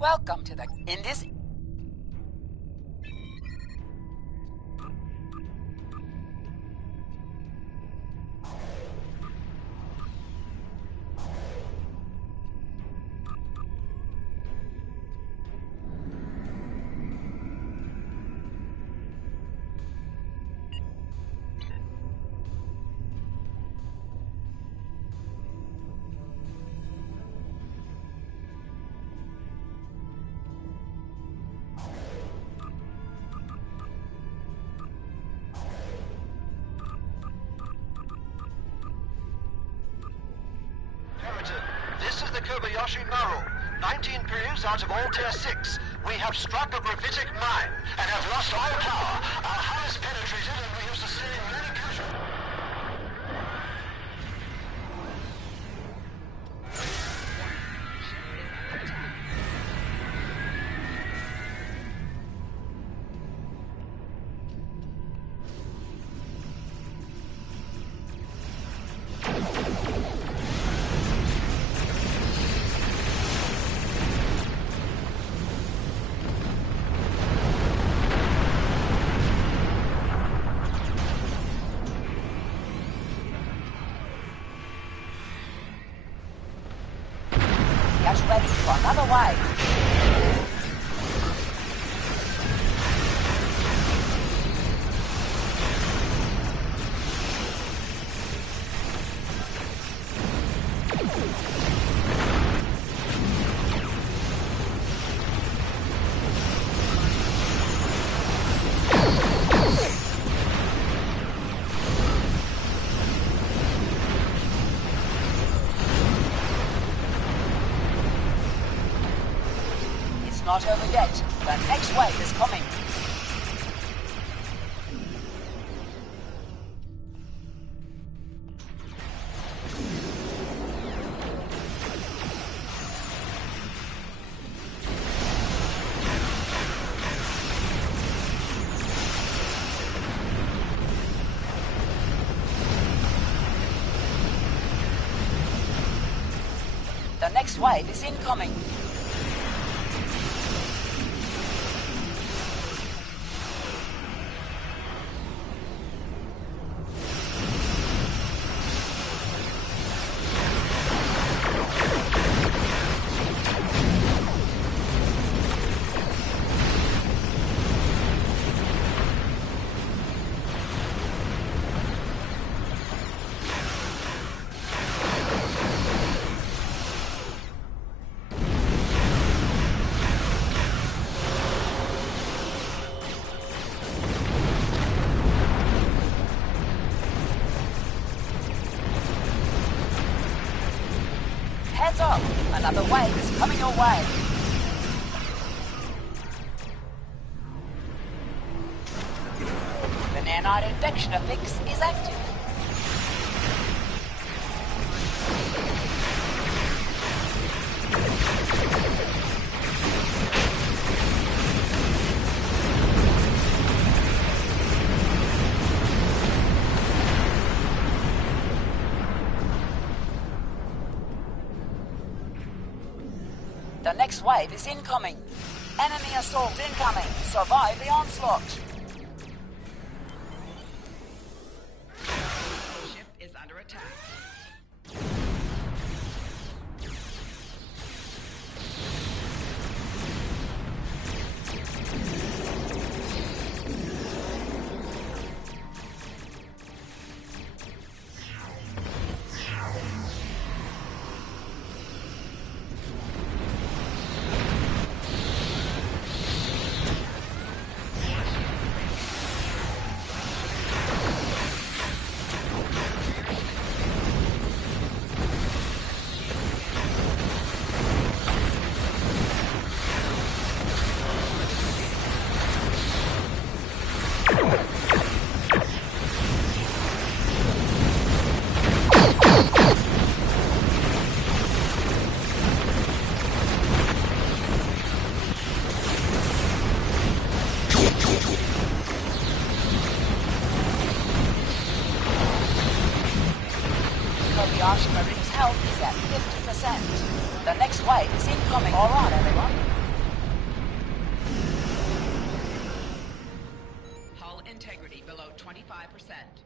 Welcome to the... In this... This is the Kobayashi Maru. 19 periods out of all Tier 6. We have struck a gravitic mine and have lost all power. Our hull is penetrated and we have sustained many casualties. Get ready for another wave. Not over yet. The next wave is coming. The next wave is incoming. Heads up! Another wave is coming your way. The nanite infection fix is active. The next wave is incoming. Enemy assault incoming. Survive the onslaught. Ship is under attack. Kobayashi Marine's health is at 50%. The next wave is incoming. All right, everyone. 25%.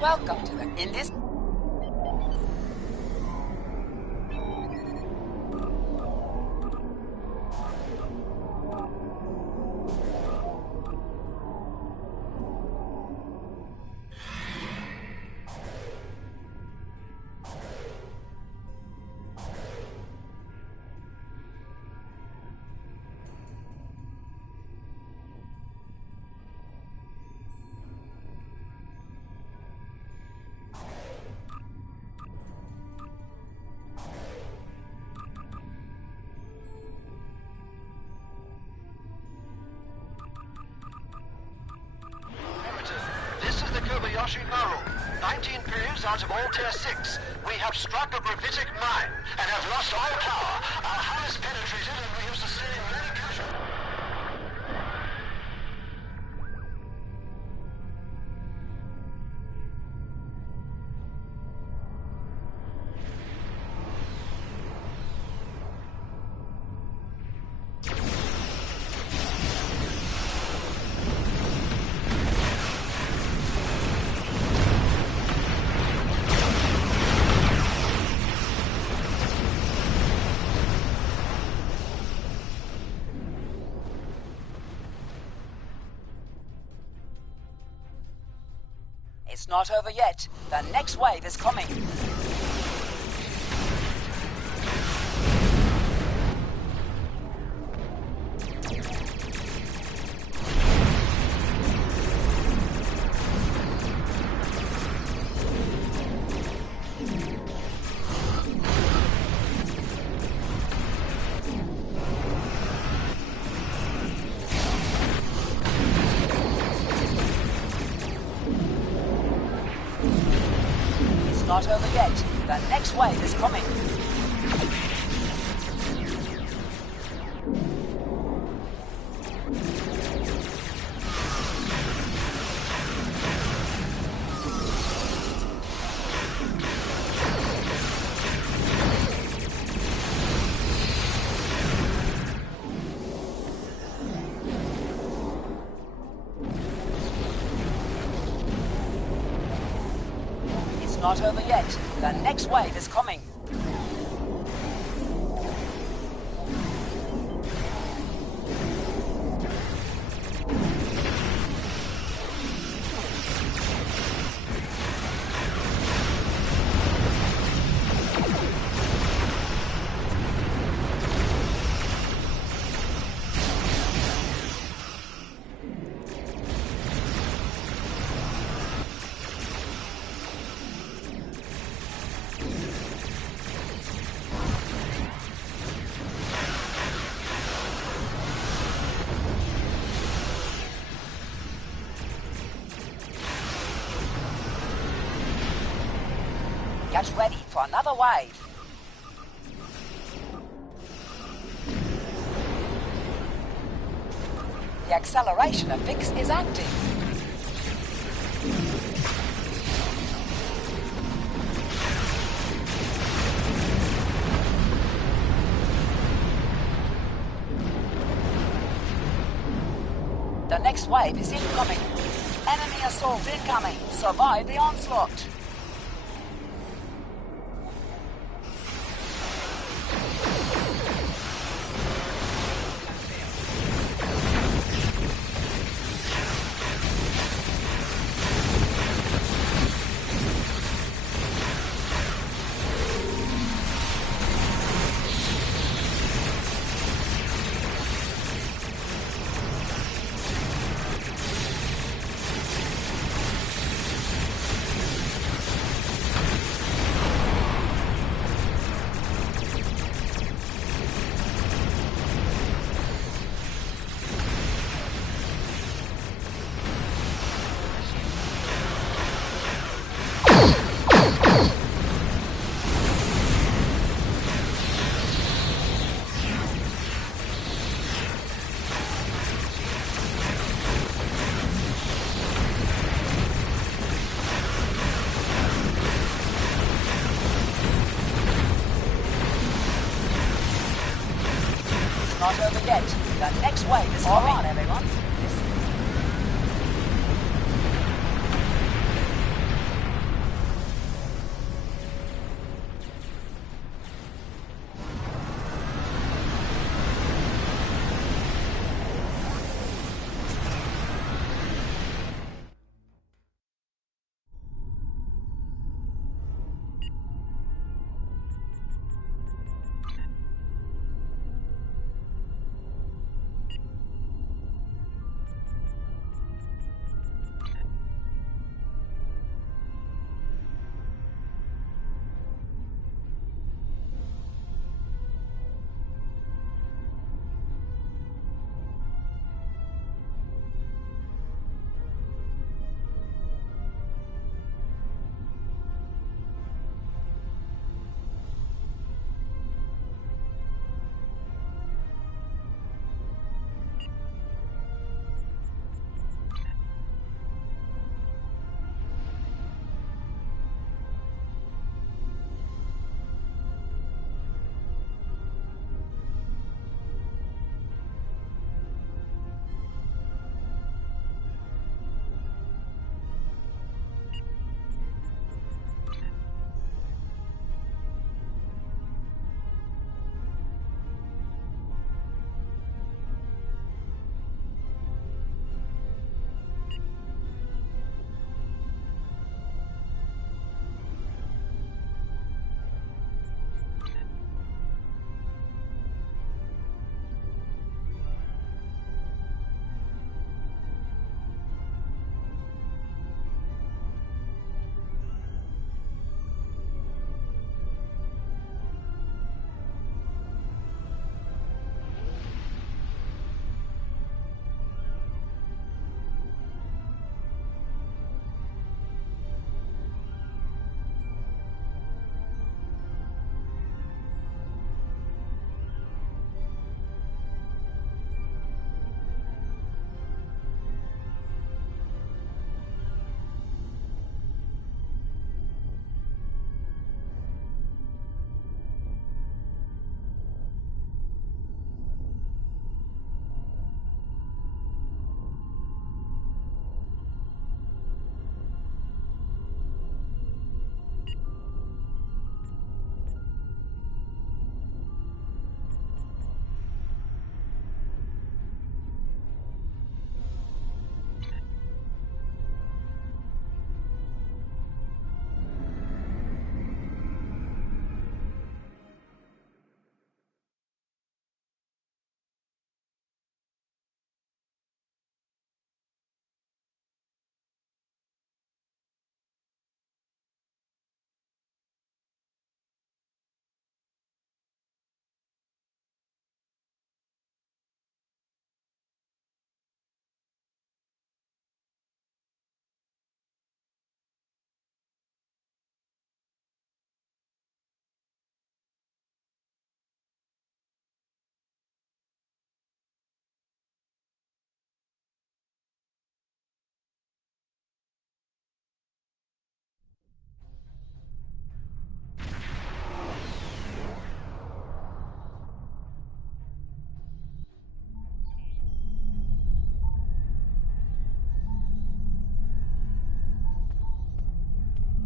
Welcome to the Indus. Kobayashi Maru. 19 periods out of all Tier 6. We have struck a gravitic mine and have lost all power. Our hull is penetrated and we have sustained many casualties. It's not over yet. The next wave is coming. Not over yet. The next wave is coming. Not over yet. The next wave is coming. Get ready for another wave. The acceleration affix is active. The next wave is incoming. Enemy assault incoming. Survive the onslaught. Not over yet. The next wave is coming. All right, everyone.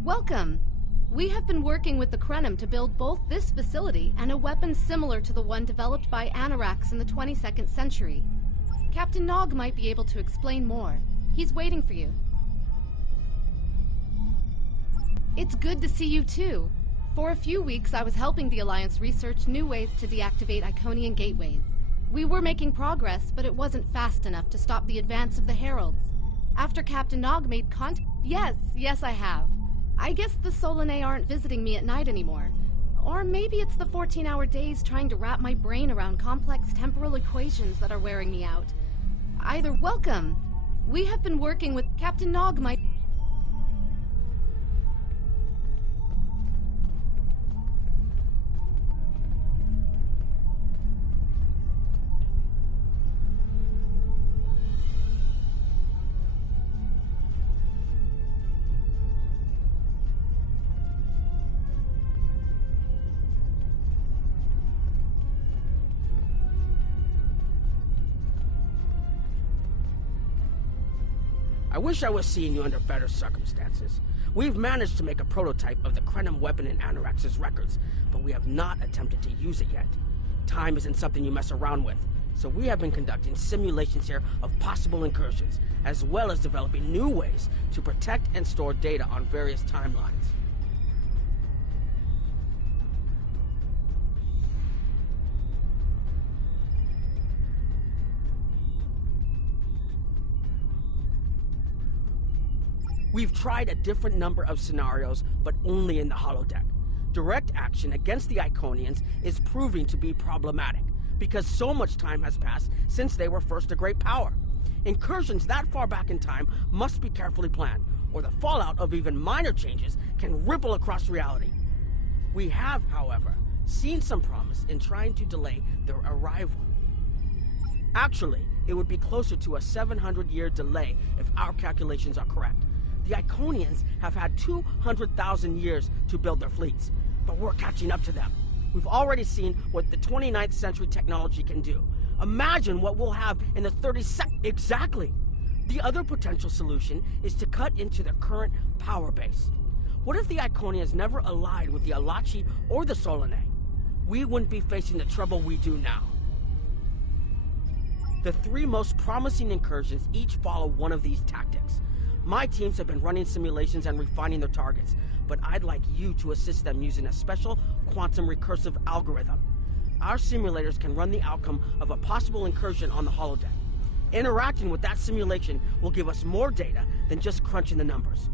Welcome! We have been working with the Krenim to build both this facility and a weapon similar to the one developed by Annorax in the 22nd century. Captain Nog might be able to explain more. He's waiting for you. It's good to see you too. For a few weeks, I was helping the Alliance research new ways to deactivate Iconian gateways. We were making progress, but it wasn't fast enough to stop the advance of the Heralds. After Captain Nog made contact... Yes, I have. I guess the Solanae aren't visiting me at night anymore. Or maybe it's the 14-hour days trying to wrap my brain around complex temporal equations that are wearing me out. Either welcome. We have been working with Captain Nog might... I wish I was seeing you under better circumstances. We've managed to make a prototype of the Krenim weapon in Annorax's records, but we have not attempted to use it yet. Time isn't something you mess around with, so we have been conducting simulations here of possible incursions, as well as developing new ways to protect and store data on various timelines. We've tried a different number of scenarios, but only in the holodeck. Direct action against the Iconians is proving to be problematic, because so much time has passed since they were first a great power. Incursions that far back in time must be carefully planned, or the fallout of even minor changes can ripple across reality. We have, however, seen some promise in trying to delay their arrival. Actually, it would be closer to a 700-year delay if our calculations are correct. The Iconians have had 200,000 years to build their fleets, but we're catching up to them. We've already seen what the 29th century technology can do. Imagine what we'll have in the 32nd... Exactly! The other potential solution is to cut into their current power base. What if the Iconians never allied with the Alachi or the Solanae? We wouldn't be facing the trouble we do now. The three most promising incursions each follow one of these tactics. My teams have been running simulations and refining their targets, but I'd like you to assist them using a special quantum recursive algorithm. Our simulators can run the outcome of a possible incursion on the holodeck. Interacting with that simulation will give us more data than just crunching the numbers.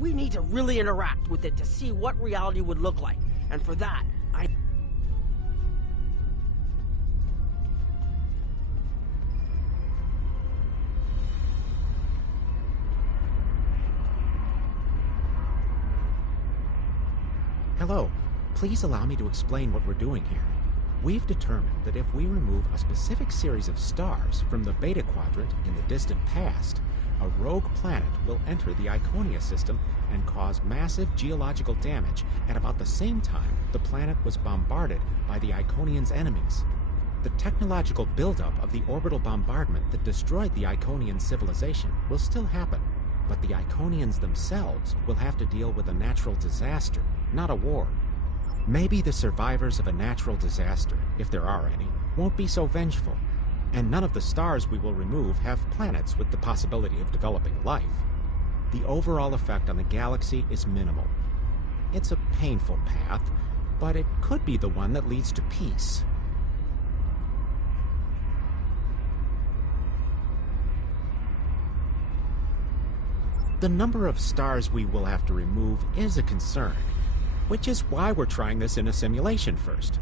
We need to really interact with it to see what reality would look like, and for that, Hello. Please allow me to explain what we're doing here. We've determined that if we remove a specific series of stars from the Beta Quadrant in the distant past, a rogue planet will enter the Iconia system and cause massive geological damage at about the same time the planet was bombarded by the Iconians' enemies. The technological buildup of the orbital bombardment that destroyed the Iconian civilization will still happen, but the Iconians themselves will have to deal with a natural disaster, not a war. Maybe the survivors of a natural disaster, if there are any, won't be so vengeful, and none of the stars we will remove have planets with the possibility of developing life. The overall effect on the galaxy is minimal. It's a painful path, but it could be the one that leads to peace. The number of stars we will have to remove is a concern, which is why we're trying this in a simulation first.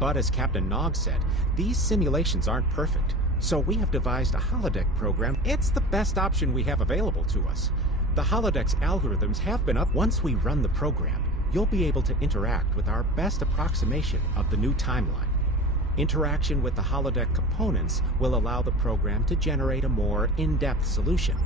But as Captain Nog said, these simulations aren't perfect, so we have devised a holodeck program. It's the best option we have available to us. The holodeck's algorithms have been up. Once we run the program, you'll be able to interact with our best approximation of the new timeline. Interaction with the holodeck components will allow the program to generate a more in-depth solution.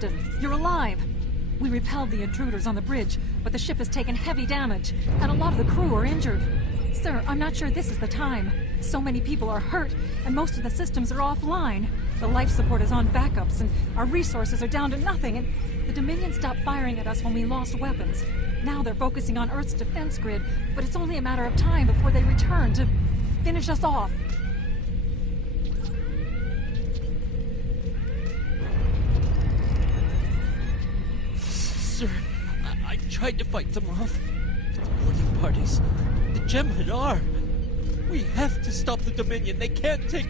Captain, you're alive! We repelled the intruders on the bridge, but the ship has taken heavy damage, and a lot of the crew are injured. Sir, I'm not sure this is the time. So many people are hurt, and most of the systems are offline. The life support is on backups, and our resources are down to nothing, and the Dominion stopped firing at us when we lost weapons. Now they're focusing on Earth's defense grid, but it's only a matter of time before they return to finish us off. Sir, I tried to fight them off. The boarding parties, the Jem'Hadar. We have to stop the Dominion. They can't take...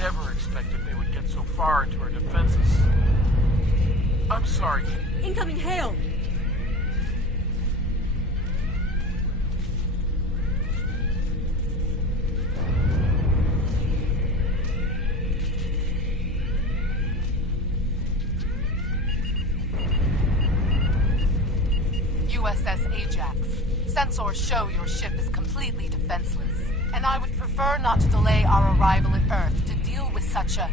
Never expected they would get so far into our defenses. I'm sorry. Incoming hail! USS Ajax. Sensors show your ship is completely defenseless, and I would prefer not to delay our arrival at Earth to deal with such a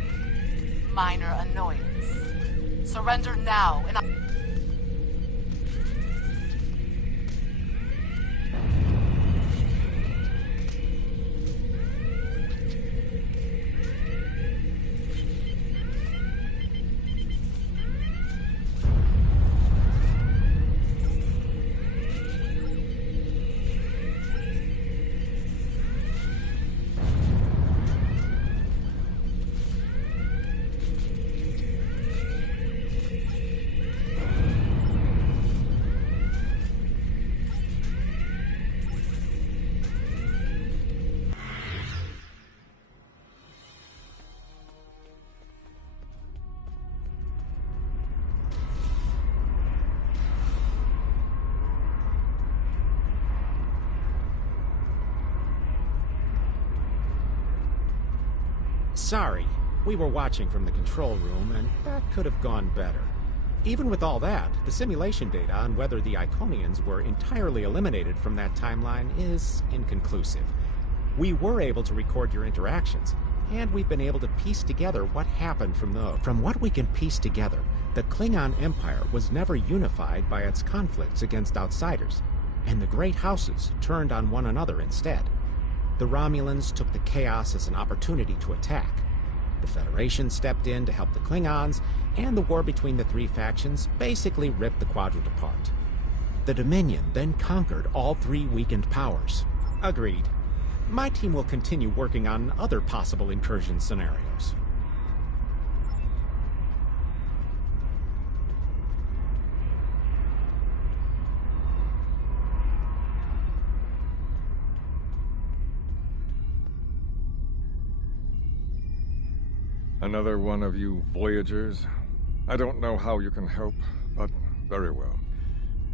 minor annoyance. Surrender now, and I... Sorry, we were watching from the control room, and that could have gone better. Even with all that, the simulation data on whether the Iconians were entirely eliminated from that timeline is inconclusive. We were able to record your interactions, and we've been able to piece together what happened from those. From what we can piece together, the Klingon Empire was never unified by its conflicts against outsiders, and the great houses turned on one another instead. The Romulans took the chaos as an opportunity to attack. The Federation stepped in to help the Klingons, and the war between the three factions basically ripped the quadrant apart. The Dominion then conquered all three weakened powers. Agreed. My team will continue working on other possible incursion scenarios. Another one of you Voyagers? I don't know how you can help, but very well.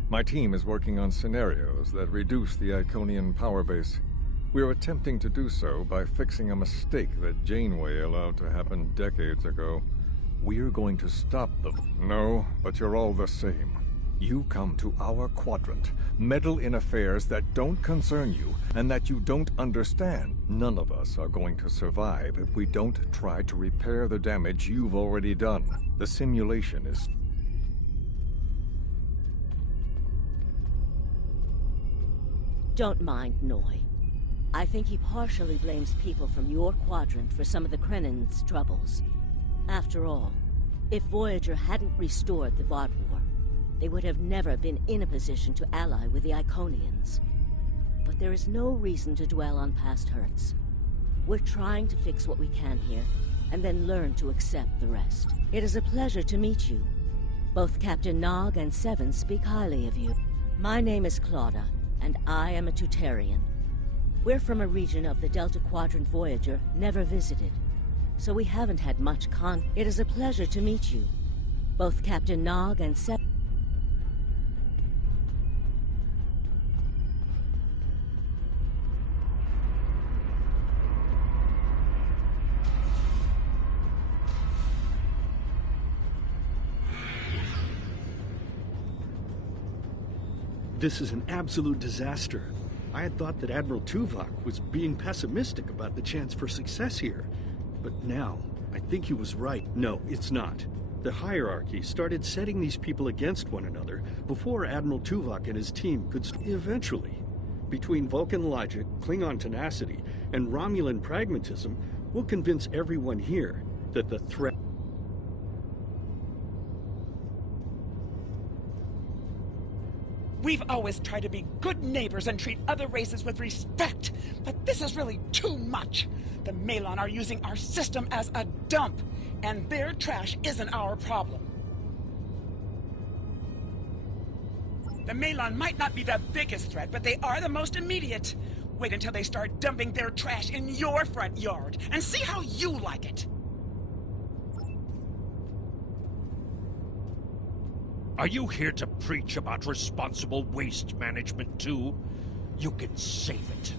My team is working on scenarios that reduce the Iconian power base. We are attempting to do so by fixing a mistake that Janeway allowed to happen decades ago. We're going to stop them. No, but you're all the same. You come to our quadrant, meddle in affairs that don't concern you and that you don't understand. None of us are going to survive if we don't try to repair the damage you've already done. The simulation is... Don't mind Noi. I think he partially blames people from your quadrant for some of the Krennin's troubles. After all, if Voyager hadn't restored the Vought War, they would have never been in a position to ally with the Iconians. But there is no reason to dwell on past hurts. We're trying to fix what we can here, and then learn to accept the rest. It is a pleasure to meet you. Both Captain Nog and Seven speak highly of you. My name is Claudia, and I am a Tutarian. We're from a region of the Delta Quadrant Voyager never visited, so we haven't had much It is a pleasure to meet you. Both Captain Nog and Seven... This is an absolute disaster. I had thought that Admiral Tuvok was being pessimistic about the chance for success here. But now, I think he was right. No, it's not. The hierarchy started setting these people against one another before Admiral Tuvok and his team could... Eventually, between Vulcan logic, Klingon tenacity, and Romulan pragmatism, we'll convince everyone here that the threat... We've always tried to be good neighbors and treat other races with respect, but this is really too much. The Maelon are using our system as a dump, and their trash isn't our problem. The Maelon might not be the biggest threat, but they are the most immediate. Wait until they start dumping their trash in your front yard, and see how you like it. Are you here to preach about responsible waste management too? You can save it.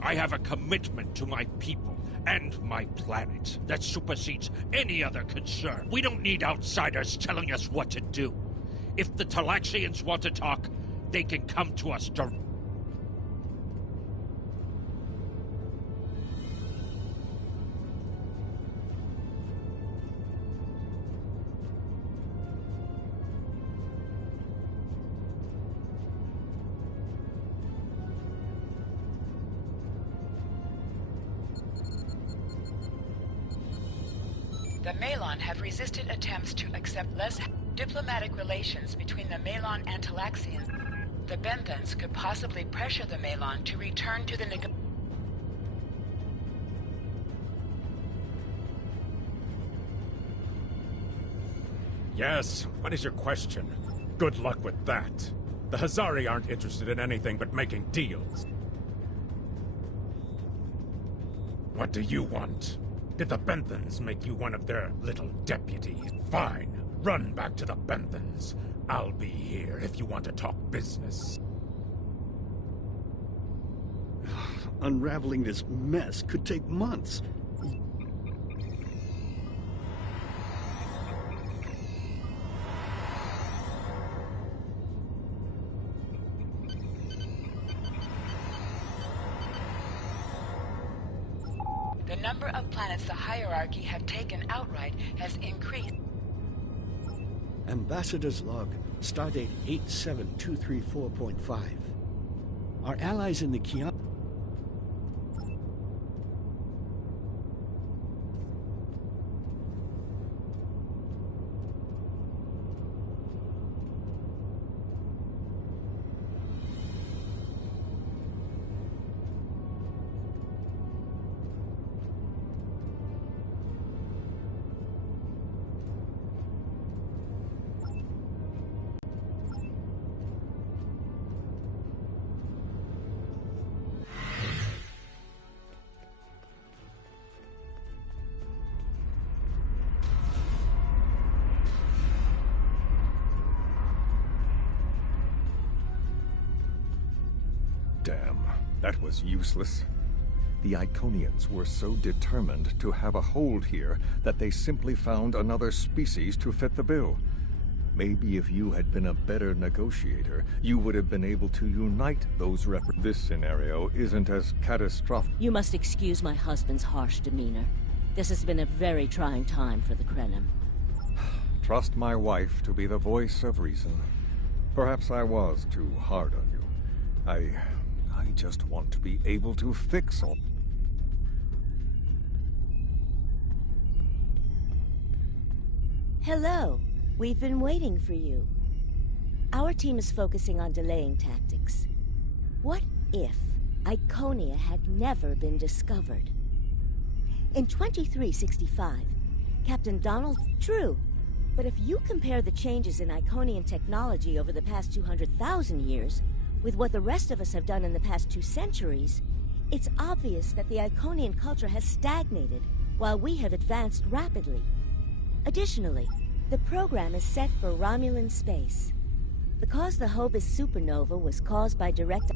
I have a commitment to my people and my planet that supersedes any other concern. We don't need outsiders telling us what to do. If the Talaxians want to talk, they can come to us directly. The Maelon have resisted attempts to accept less diplomatic relations between the Maelon and Talaxians. The Benthans could possibly pressure the Maelon to return to the Yes, what is your question? Good luck with that. The Hazari aren't interested in anything but making deals. What do you want? Did the Benthans make you one of their little deputies? Fine. Run back to the Benthans. I'll be here if you want to talk business. Unraveling this mess could take months. The number of planets the hierarchy have taken outright has increased. Ambassador's log, stardate 87234.5. Our allies in the Kian... Damn, that was useless. The Iconians were so determined to have a hold here that they simply found another species to fit the bill. Maybe if you had been a better negotiator, you would have been able to unite those This scenario isn't as catastrophic. You must excuse my husband's harsh demeanor. This has been a very trying time for the Krenim. Trust my wife to be the voice of reason. Perhaps I was too hard on you. I just want to be able to fix all... Hello. We've been waiting for you. Our team is focusing on delaying tactics. What if Iconia had never been discovered? In 2365, Captain Donald... True. But if you compare the changes in Iconian technology over the past 200,000 years with what the rest of us have done in the past 2 centuries, it's obvious that the Iconian culture has stagnated while we have advanced rapidly. Additionally, the program is set for Romulan space. Because the Hobus supernova was caused by direct...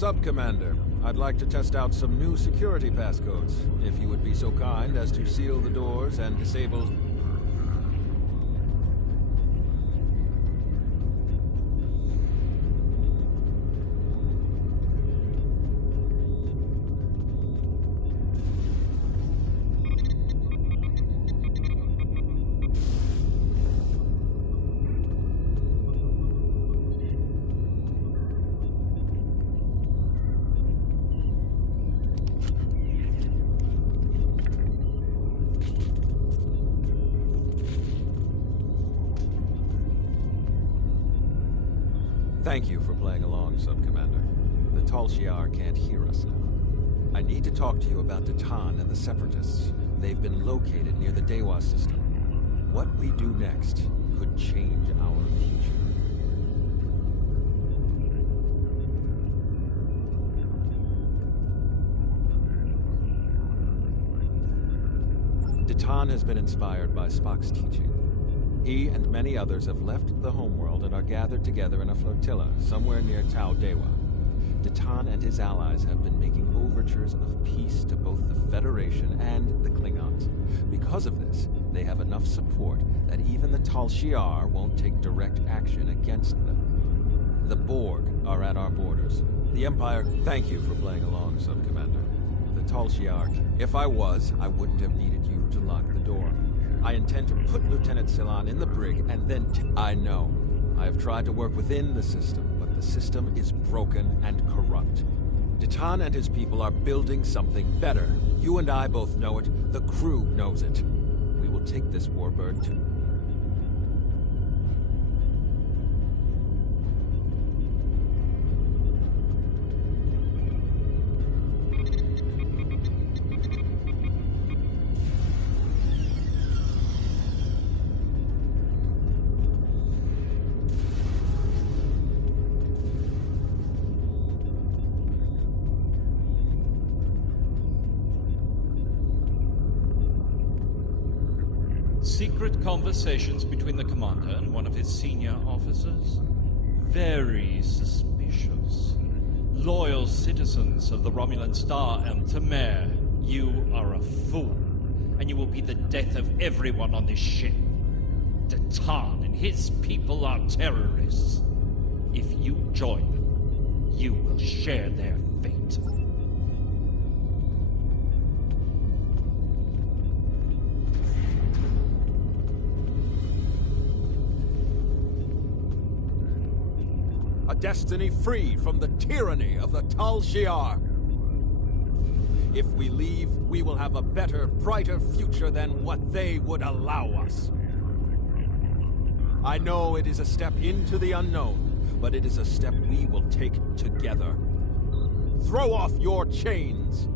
Sub-Commander. I'd like to test out some new security passcodes. If you would be so kind as to seal the doors and disable... Thank you for playing along, Sub-Commander. The Tal Shiar can't hear us now. I need to talk to you about Datan and the Separatists. They've been located near the Dewa system. What we do next could change our future. Datan has been inspired by Spock's teaching. He and many others have left the homeworld and are gathered together in a flotilla somewhere near Tau Dewa. Datan and his allies have been making overtures of peace to both the Federation and the Klingons. Because of this, they have enough support that even the Tal Shiar won't take direct action against them. The Borg are at our borders. The Empire... Thank you for playing along, Sub-Commander. The Tal Shiar... If I was, I wouldn't have needed you to lock the door. I intend to put Lieutenant Silan in the brig and then I know. I have tried to work within the system, but the system is broken and corrupt. Datan and his people are building something better. You and I both know it. The crew knows it. We will take this warbird to... Secret conversations between the commander and one of his senior officers? Very suspicious. Loyal citizens of the Romulan star, Temer, you are a fool, and you will be the death of everyone on this ship. Datan and his people are terrorists. If you join them, you will share their fate. A destiny free from the tyranny of the Tal Shiar. If we leave, we will have a better, brighter future than what they would allow us. I know it is a step into the unknown, but it is a step we will take together. Throw off your chains.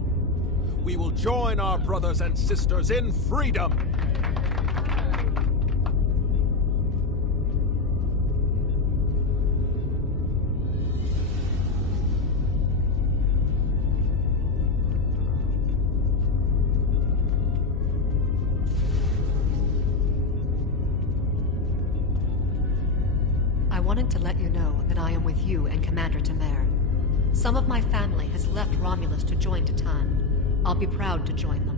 We will join our brothers and sisters in freedom. I wanted to let you know that I am with you and Commander Temer. Some of my family has left Romulus to join Datan. I'll be proud to join them.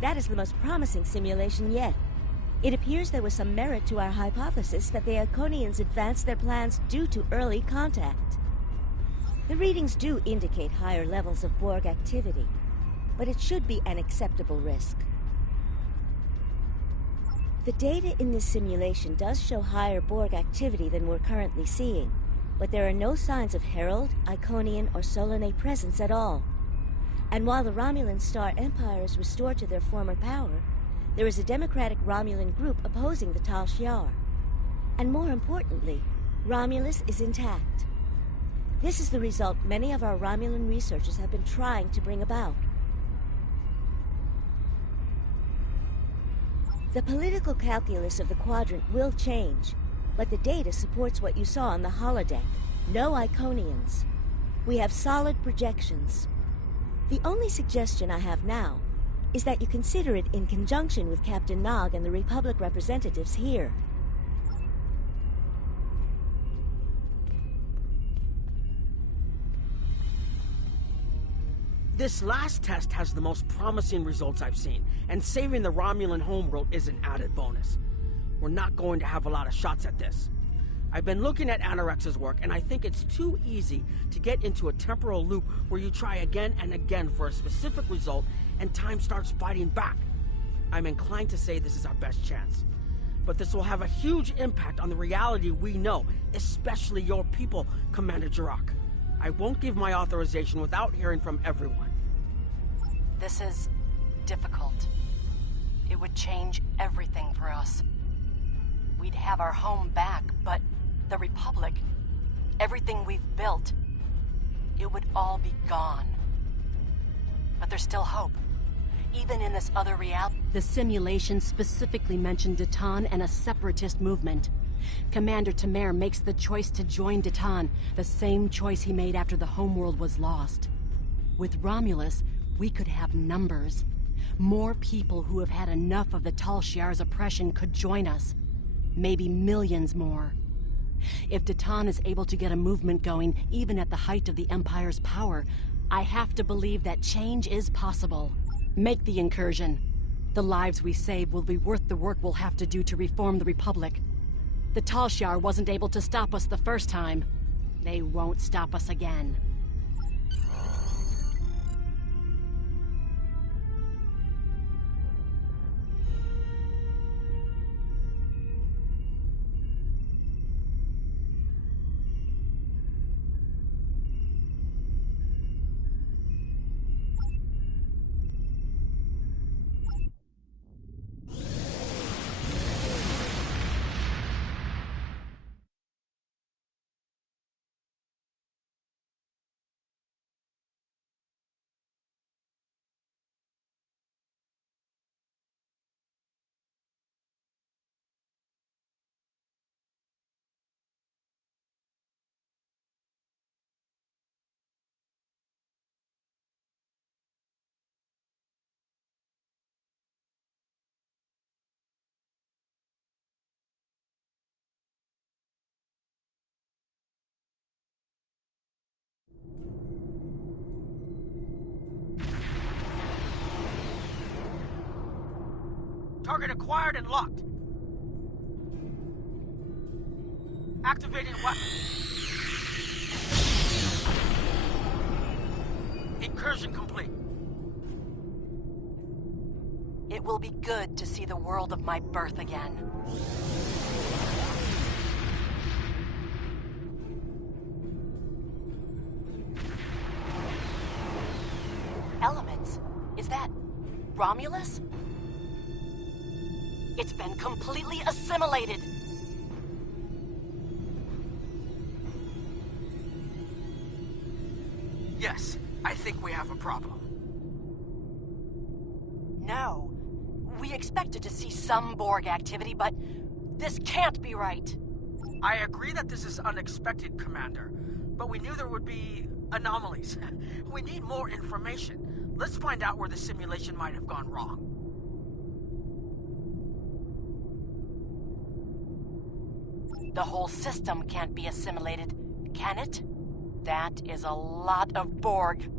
That is the most promising simulation yet. It appears there was some merit to our hypothesis that the Iconians advanced their plans due to early contact. The readings do indicate higher levels of Borg activity, but it should be an acceptable risk. The data in this simulation does show higher Borg activity than we're currently seeing, but there are no signs of Herald, Iconian, or Solanae presence at all. And while the Romulan Star Empire is restored to their former power, there is a democratic Romulan group opposing the Tal Shiar. And more importantly, Romulus is intact. This is the result many of our Romulan researchers have been trying to bring about. The political calculus of the Quadrant will change, but the data supports what you saw on the holodeck. No Iconians. We have solid projections. The only suggestion I have now is that you consider it in conjunction with Captain Nog and the Republic representatives here. This last test has the most promising results I've seen, and saving the Romulan homeworld is an added bonus. We're not going to have a lot of shots at this. I've been looking at Anorex's work, and I think it's too easy to get into a temporal loop where you try again and again for a specific result, and time starts fighting back. I'm inclined to say this is our best chance. But this will have a huge impact on the reality we know, especially your people, Commander Jirok. I won't give my authorization without hearing from everyone. This is difficult. It would change everything for us. We'd have our home back, but the Republic, everything we've built, it would all be gone. But there's still hope. Even in this other reality. The simulation specifically mentioned Datan and a separatist movement. Commander Tamer makes the choice to join Datan, the same choice he made after the homeworld was lost. With Romulus, we could have numbers. More people who have had enough of the Tal Shiar's oppression could join us. Maybe millions more. If Datan is able to get a movement going, even at the height of the Empire's power, I have to believe that change is possible. Make the incursion. The lives we save will be worth the work we'll have to do to reform the Republic. The Tal Shiar wasn't able to stop us the first time. They won't stop us again. Target acquired and locked. Activating weapon. Incursion complete. It will be good to see the world of my birth again. Elements? Is that Romulus? It's been completely assimilated. Yes, I think we have a problem. No. We expected to see some Borg activity, but this can't be right. I agree that this is unexpected, Commander, but we knew there would be anomalies. We need more information. Let's find out where the simulation might have gone wrong. The whole system can't be assimilated, can it? That is a lot of Borg.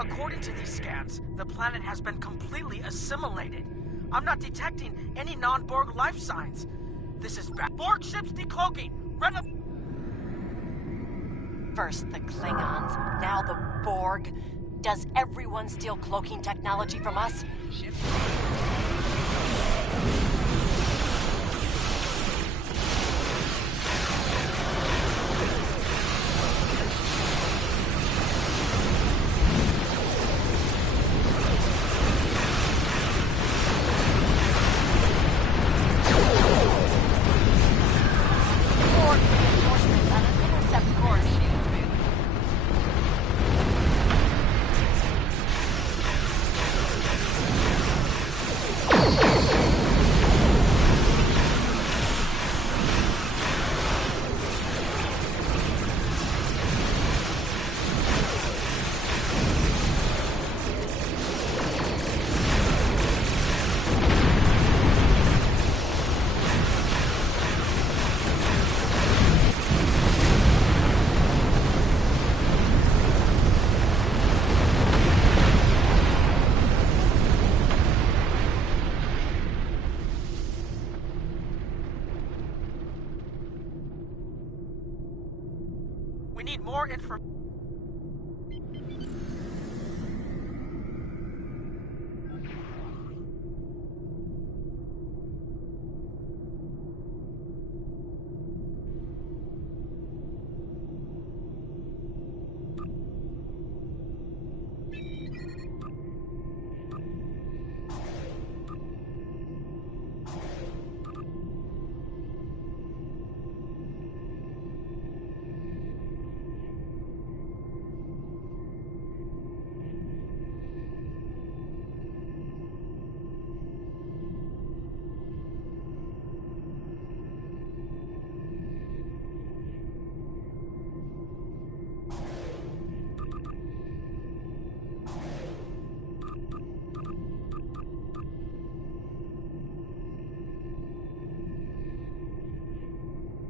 According to these scans, the planet has been completely assimilated. I'm not detecting any non-Borg life signs. This is bad. Borg ships decloaking! First the Klingons, now the Borg. Does everyone steal cloaking technology from us? We need more information.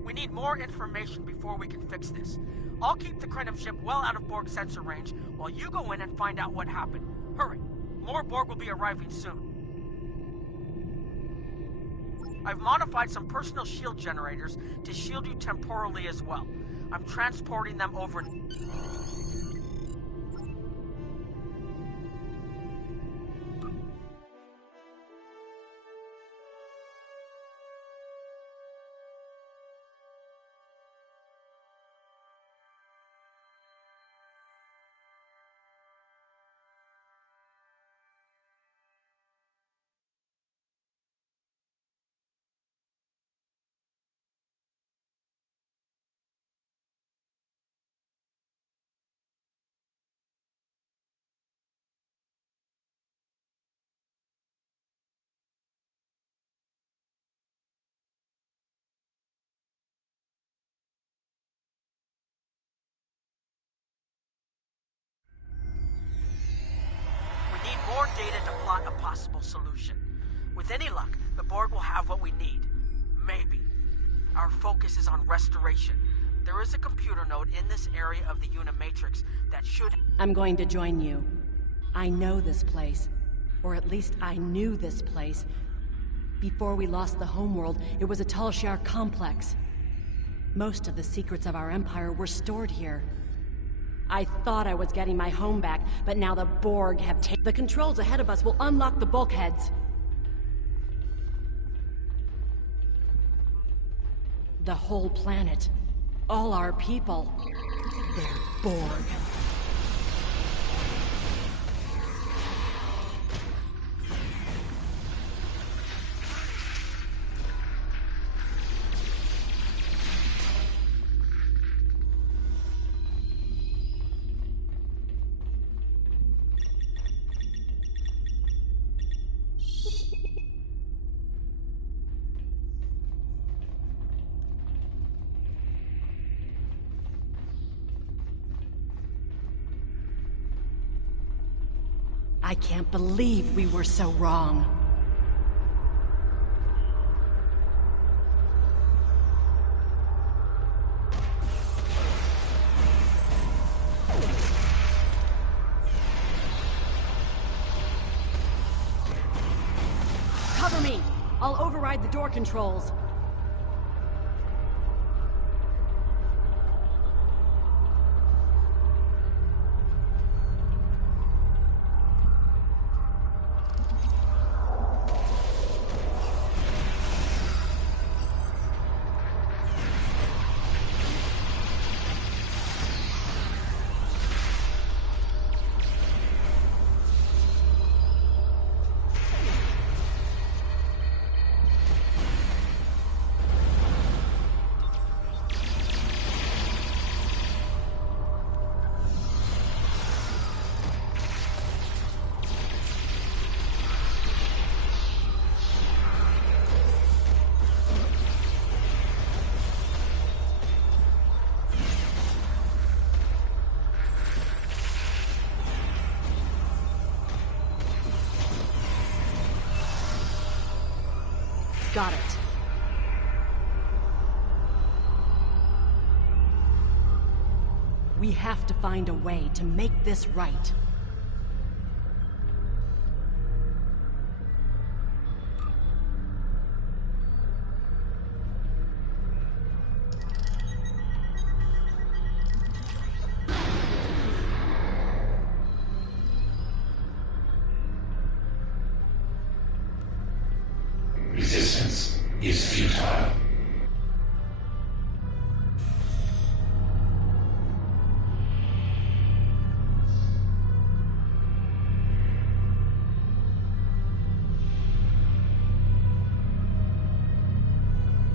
We need more information before we can fix this. I'll keep the Krenim ship well out of Borg sensor range while you go in and find out what happened. Hurry. More Borg will be arriving soon. I've modified some personal shield generators to shield you temporally as well. I'm transporting them over... More data to plot a possible solution. With any luck, the Borg will have what we need. Maybe. Our focus is on restoration. There is a computer node in this area of the Unimatrix that should... I'm going to join you. I know this place. Or at least I knew this place. Before we lost the homeworld, it was a Tal Shiar complex. Most of the secrets of our empire were stored here. I thought I was getting my home back, but now the Borg have taken... The controls ahead of us will unlock the bulkheads. The whole planet. All our people. They're Borg. I can't believe we were so wrong. I'll override the door controls. Got it. We have to find a way to make this right. Resistance is futile.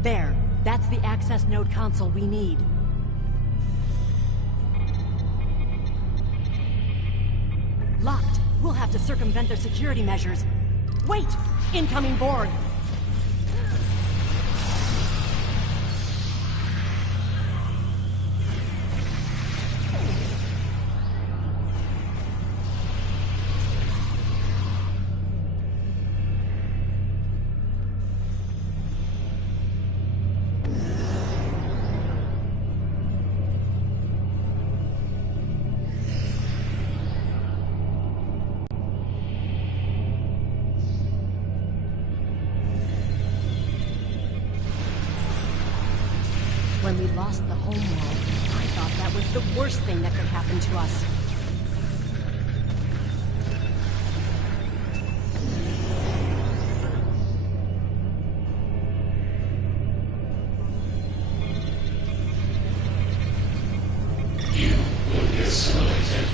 There. That's the access node console we need. Locked. We'll have to circumvent their security measures. Wait! Incoming Borg! When we lost the homeworld, I thought that was the worst thing that could happen to us. You will be assimilated.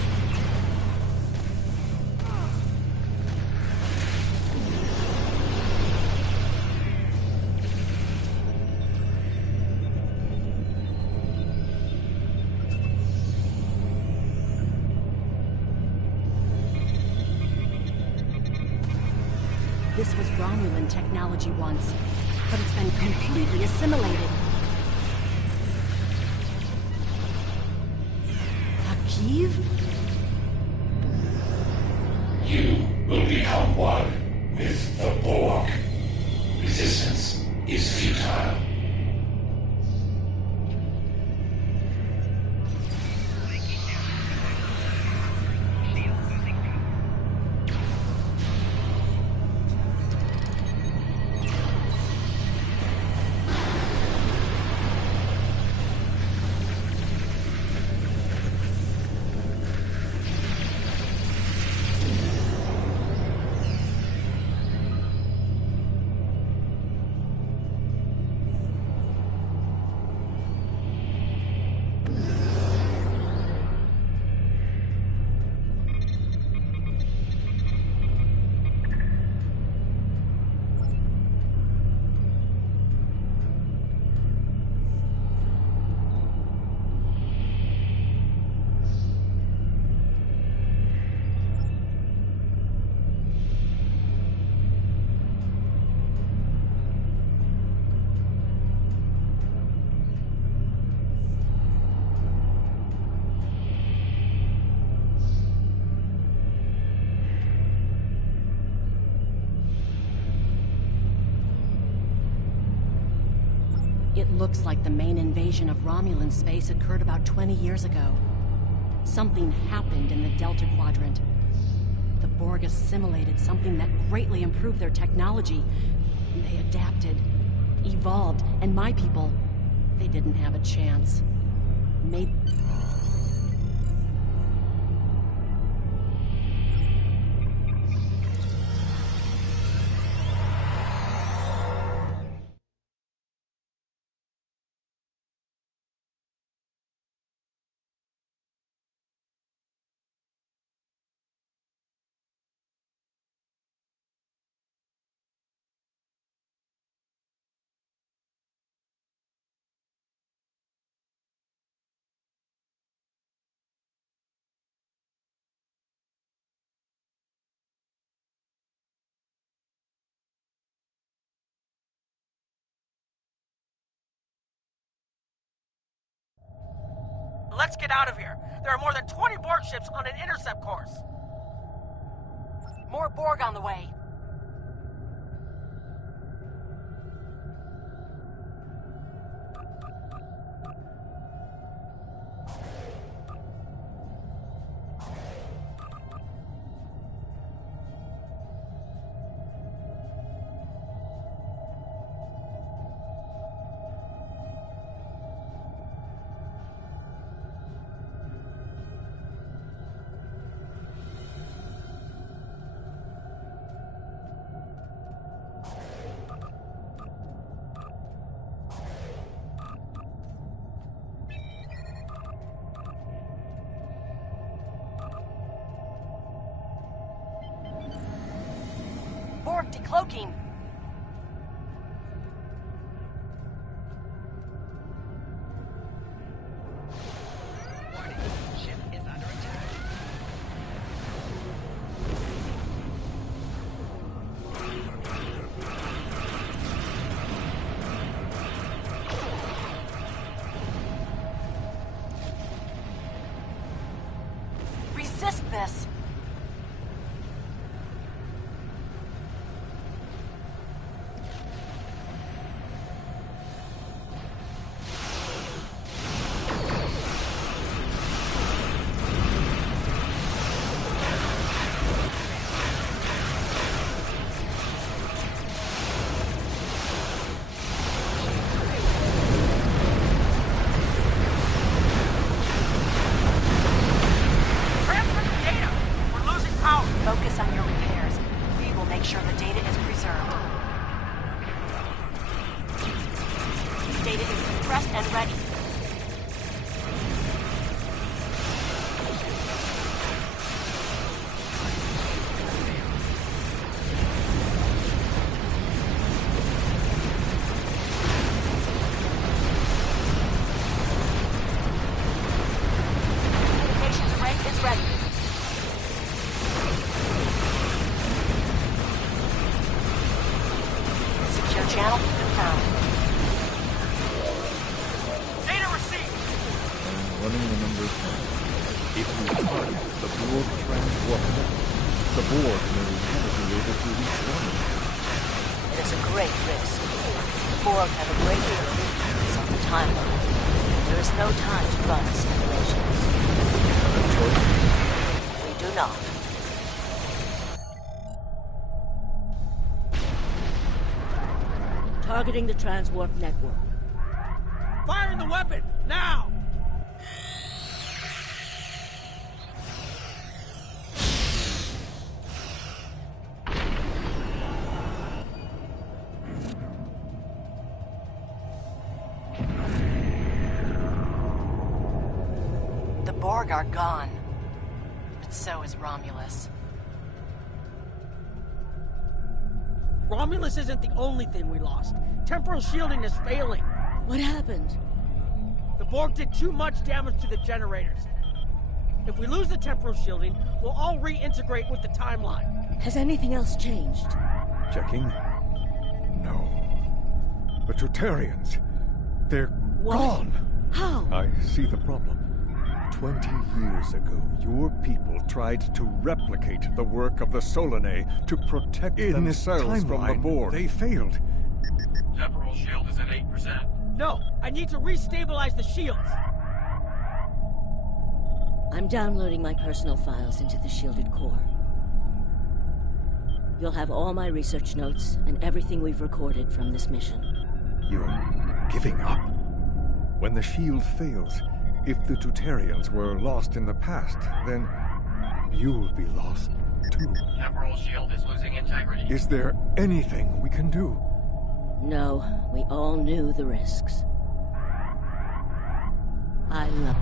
This was Romulan technology once, but it's been completely assimilated. Akiv? You will become one with the Borg. Resistance is futile. It looks like the main invasion of Romulan space occurred about 20 years ago. Something happened in the Delta Quadrant. The Borg assimilated something that greatly improved their technology, They adapted, evolved, and my people, they didn't have a chance. Maybe... Let's get out of here. There are more than 20 Borg ships on an intercept course. More Borg on the way. Borg decloaking. Warning, ship is under attack. Resist this. Focus on your repairs. We will make sure the data is preserved. Data is compressed and ready. Communications array is ready. Secure channel confirmed. Data received! Running the numbers down. If you target the Borg transporter, the Borg may never be able to reach Romulus. It is a great risk. The Borg have a great deal of influence on the timeline. There is no time to run simulations. We do not. Targeting the Transwarp network. Firing the weapon! Now! The Borg are gone. But so is Romulus. Romulus isn't the only thing we lost. Temporal shielding is failing. What happened? The Borg did too much damage to the generators. If we lose the temporal shielding, we'll all reintegrate with the timeline. Has anything else changed? Checking? No. The Tutarians. They're What? gone. How? I see the problem. 20 years ago, your people tried to replicate the work of the Solanae to protect themselves from the Borg. They failed. Temporal shield is at 8%. No, I need to restabilize the shields. I'm downloading my personal files into the shielded core. You'll have all my research notes and everything we've recorded from this mission. You're giving up? When the shield fails, if the Tutarians were lost in the past, then you'll be lost too. Temporal shield is losing integrity. Is there anything we can do? No, we all knew the risks. I love...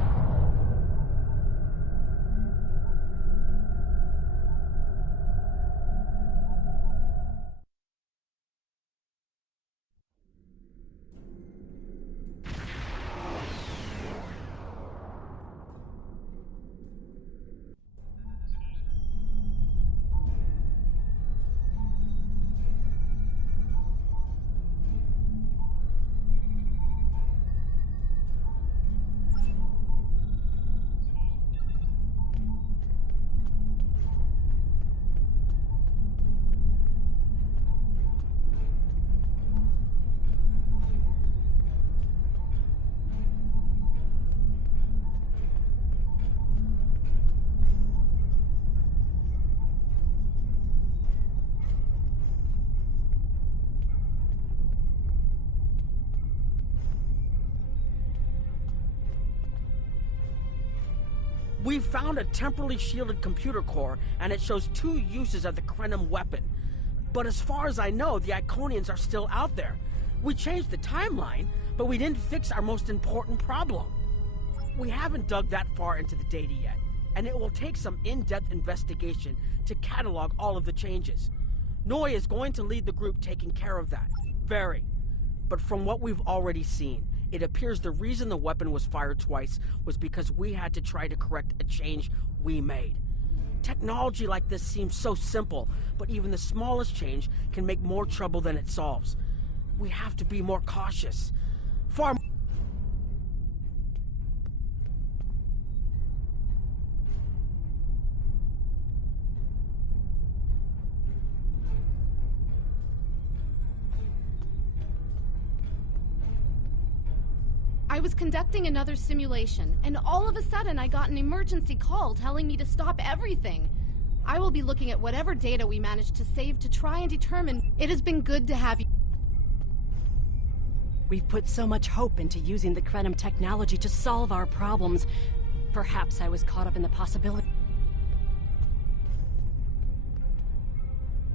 We've found a temporally shielded computer core, and it shows 2 uses of the Krenim weapon. But as far as I know, the Iconians are still out there. We changed the timeline, but we didn't fix our most important problem. We haven't dug that far into the data yet, and it will take some in-depth investigation to catalog all of the changes. Noi is going to lead the group taking care of that. Very. But from what we've already seen, it appears the reason the weapon was fired twice was because we had to try to correct a change we made. Technology like this seems so simple, but even the smallest change can make more trouble than it solves. We have to be more cautious. Far more. I was conducting another simulation, and all of a sudden I got an emergency call telling me to stop everything. I will be looking at whatever data we managed to save to try and determine. It has been good to have you. We've put so much hope into using the Krenim technology to solve our problems. Perhaps I was caught up in the possibility.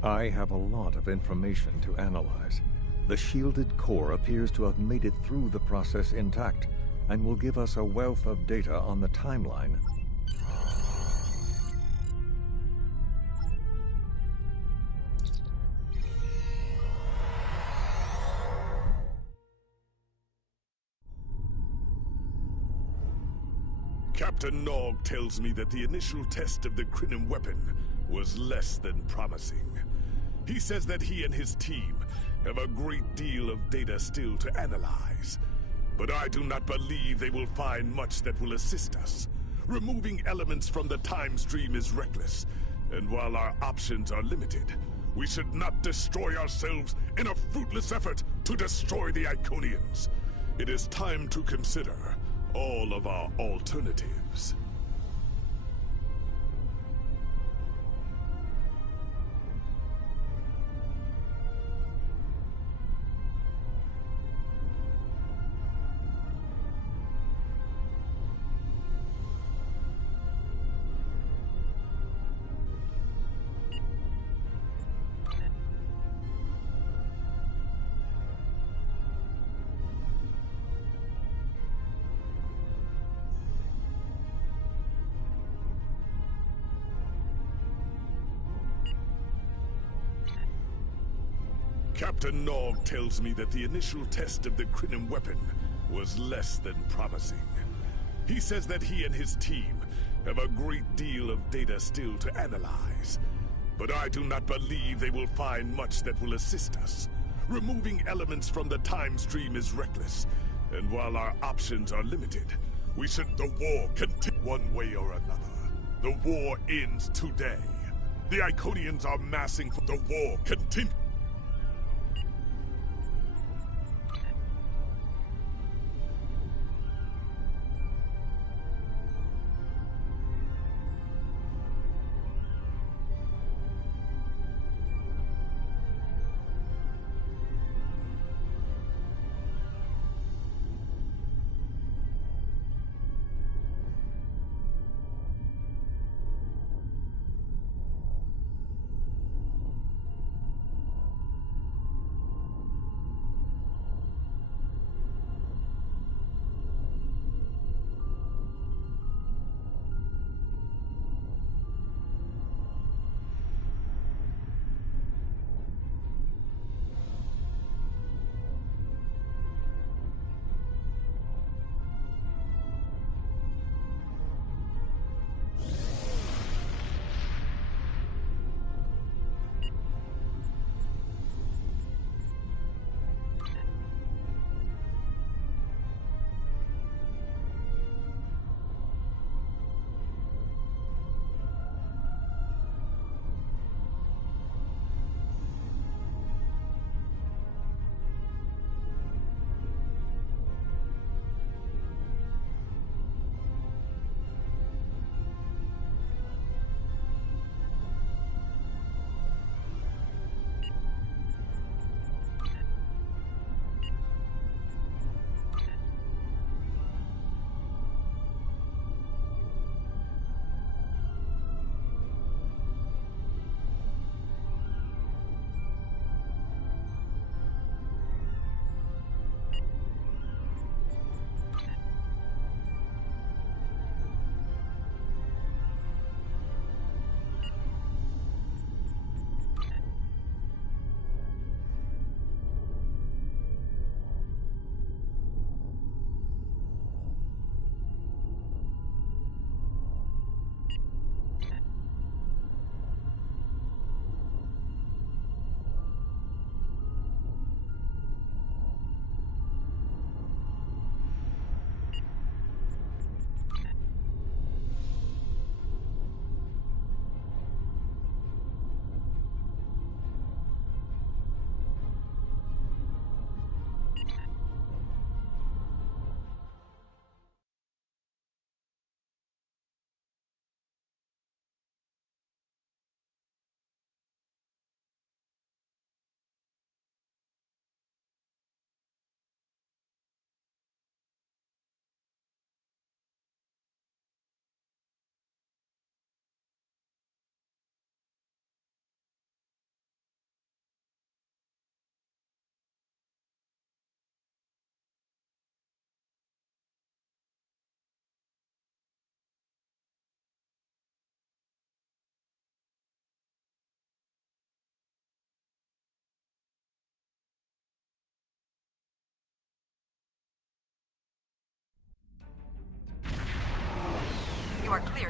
I have a lot of information to analyze. The shielded core appears to have made it through the process intact, and will give us a wealth of data on the timeline. Captain Nog tells me that the initial test of the Krenim weapon was less than promising. He says that he and his team have a great deal of data still to analyze. But I do not believe they will find much that will assist us. Removing elements from the time stream is reckless, and while our options are limited, we should not destroy ourselves in a fruitless effort to destroy the Iconians. It is time to consider all of our alternatives. Captain Nog tells me that the initial test of the Krenim weapon was less than promising. He says that he and his team have a great deal of data still to analyze. But I do not believe they will find much that will assist us. Removing elements from the time stream is reckless, and while our options are limited, we should... The war continue one way or another. The war ends today. The Iconians are massing for the war continue.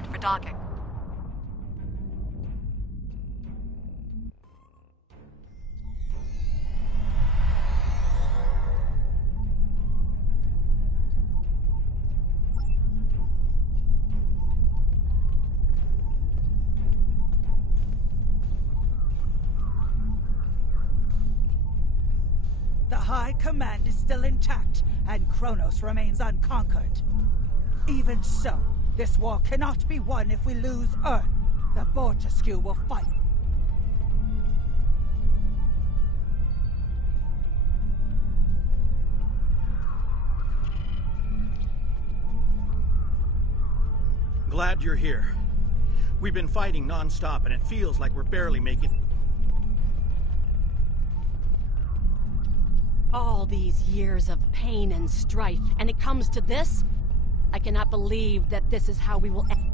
cleared for docking. The High Command is still intact, and Kronos remains unconquered. Even so, this war cannot be won if we lose Earth. The Bortesque will fight. Glad you're here. We've been fighting non-stop, and it feels like we're barely making... All these years of pain and strife, and it comes to this? I cannot believe that this is how we will end.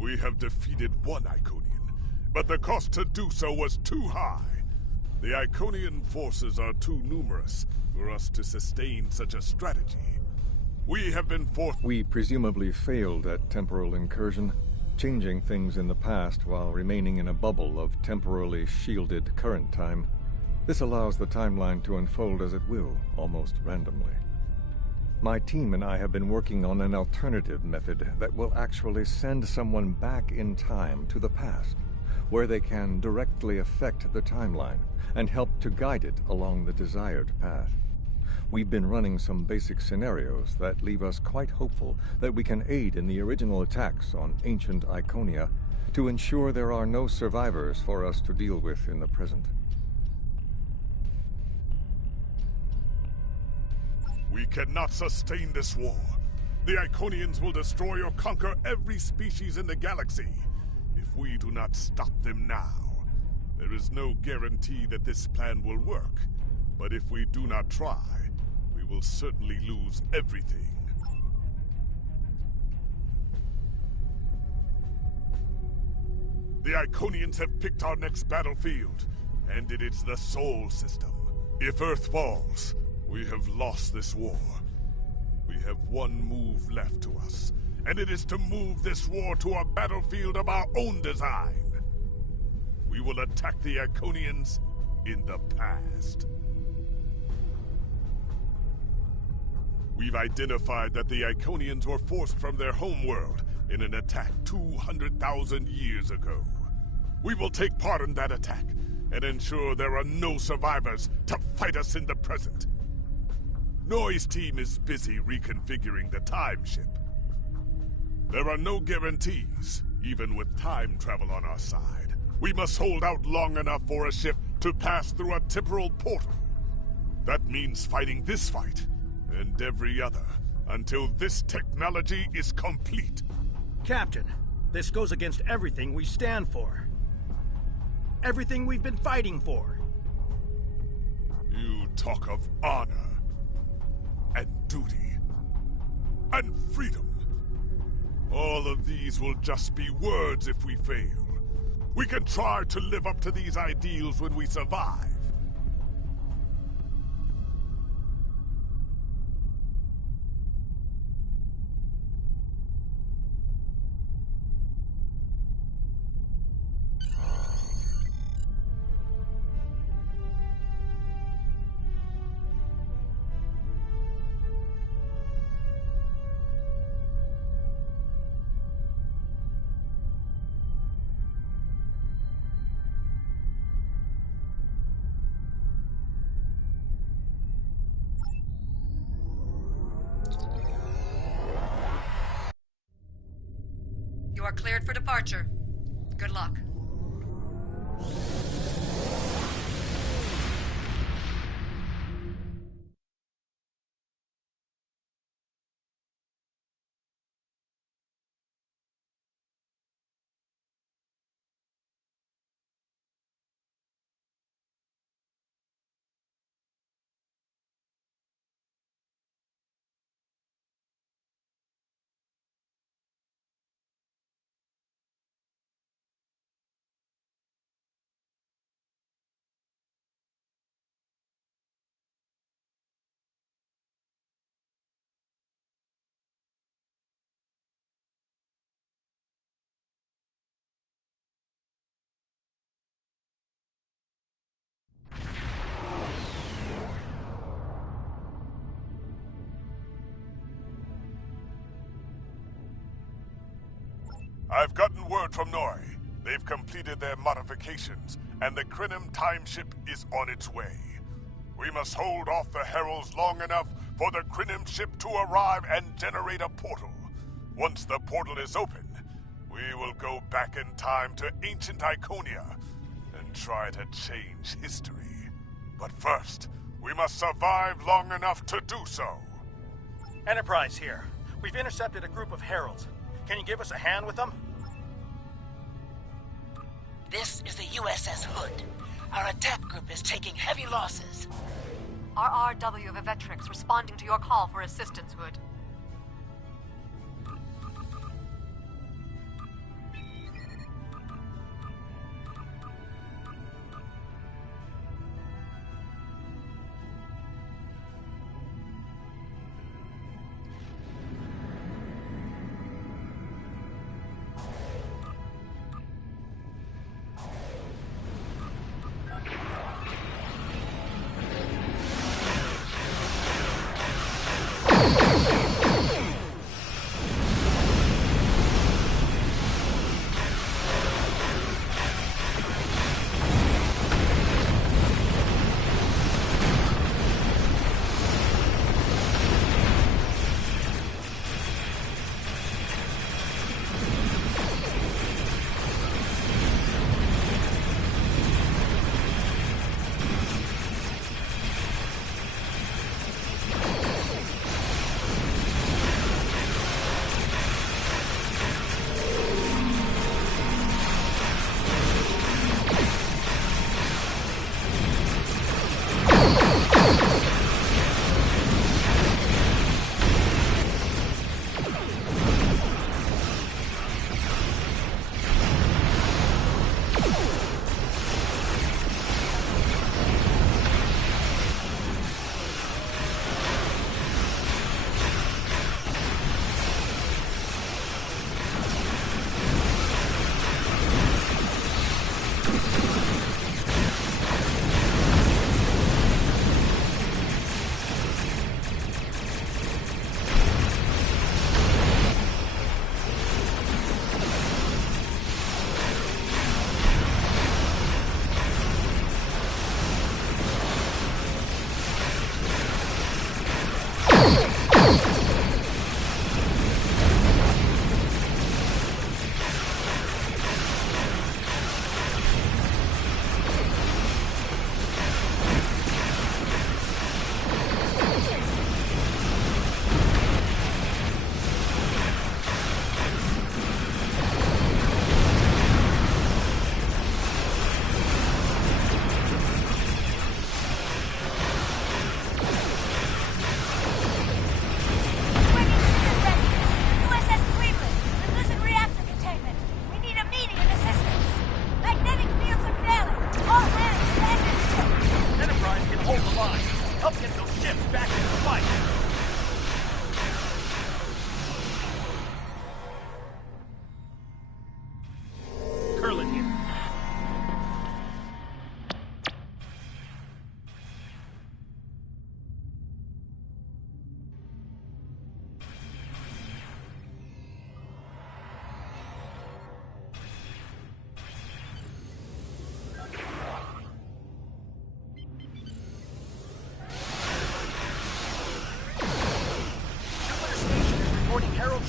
We have defeated one Iconian, but the cost to do so was too high. The Iconian forces are too numerous for us to sustain such a strategy. We have been forced... We presumably failed at temporal incursion, changing things in the past while remaining in a bubble of temporally shielded current time. This allows the timeline to unfold as it will, almost randomly. My team and I have been working on an alternative method that will actually send someone back in time to the past, where they can directly affect the timeline and help to guide it along the desired path. We've been running some basic scenarios that leave us quite hopeful that we can aid in the original attacks on ancient Iconia to ensure there are no survivors for us to deal with in the present. We cannot sustain this war. The Iconians will destroy or conquer every species in the galaxy. If we do not stop them now, there is no guarantee that this plan will work. But if we do not try, we will certainly lose everything. The Iconians have picked our next battlefield, and it is the Sol System. If Earth falls, we have lost this war. We have one move left to us, and it is to move this war to a battlefield of our own design. We will attack the Iconians in the past. We've identified that the Iconians were forced from their homeworld in an attack 200,000 years ago. We will take part in that attack and ensure there are no survivors to fight us in the present. Noi's team is busy reconfiguring the time ship. There are no guarantees, even with time travel on our side. We must hold out long enough for a ship to pass through a temporal portal. That means fighting this fight, and every other, until this technology is complete. Captain, this goes against everything we stand for. Everything we've been fighting for. You talk of honor, and duty, and freedom. All of these will just be words if we fail. We can try to live up to these ideals when we survive. You are cleared for departure. Good luck. I've gotten word from Noi. They've completed their modifications, and the Krenim time ship is on its way. We must hold off the Heralds long enough for the Krenim ship to arrive and generate a portal. Once the portal is open, we will go back in time to ancient Iconia and try to change history. But first, we must survive long enough to do so. Enterprise here. We've intercepted a group of Heralds. Can you give us a hand with them? This is the USS Hood. Our attack group is taking heavy losses. RRW Vivetrix responding to your call for assistance, Hood.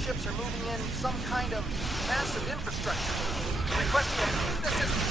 Ships are moving in some kind of massive infrastructure. Requesting immediate assistance.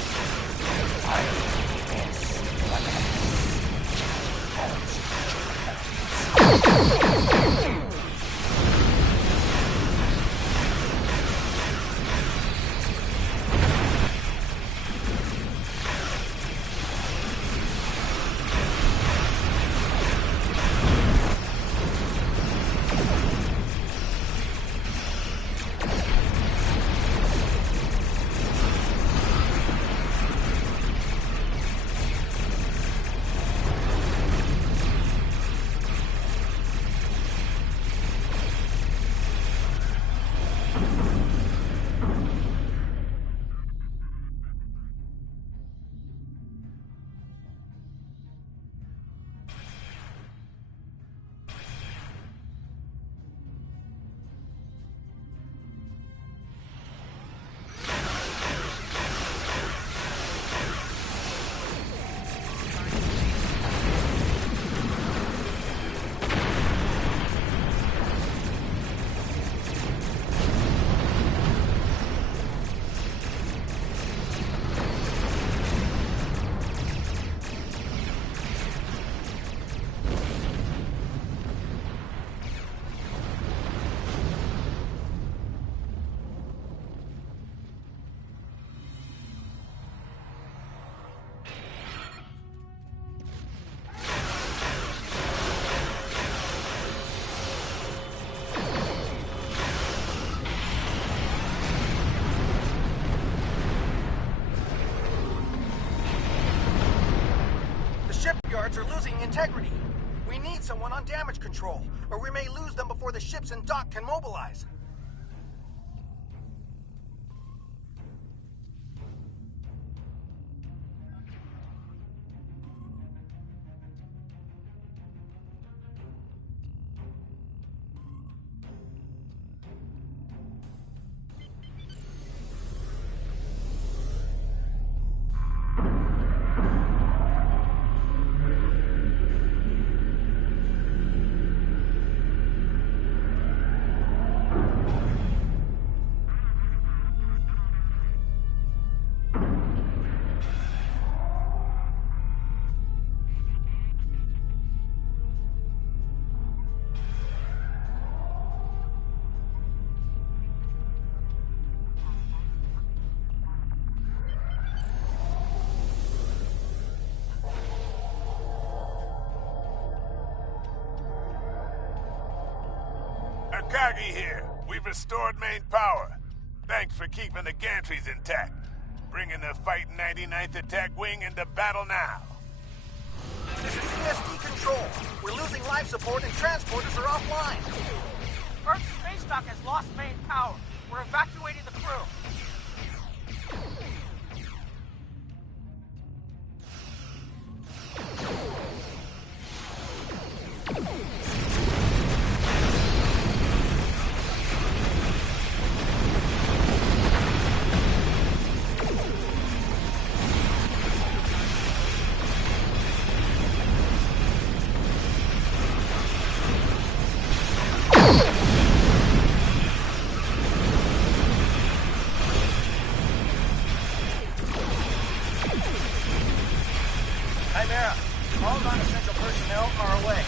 guards are losing integrity. We need someone on damage control, or we may lose them before the ships in dock can mobilize. Akagi here. We've restored main power. Thanks for keeping the gantries intact. Bringing the Fight 99th Attack Wing into battle now. This is CSD Control. We're losing life support and transporters are offline. Earth space dock has lost main power. We're evacuating the crew. Chimera, all non-essential personnel are away.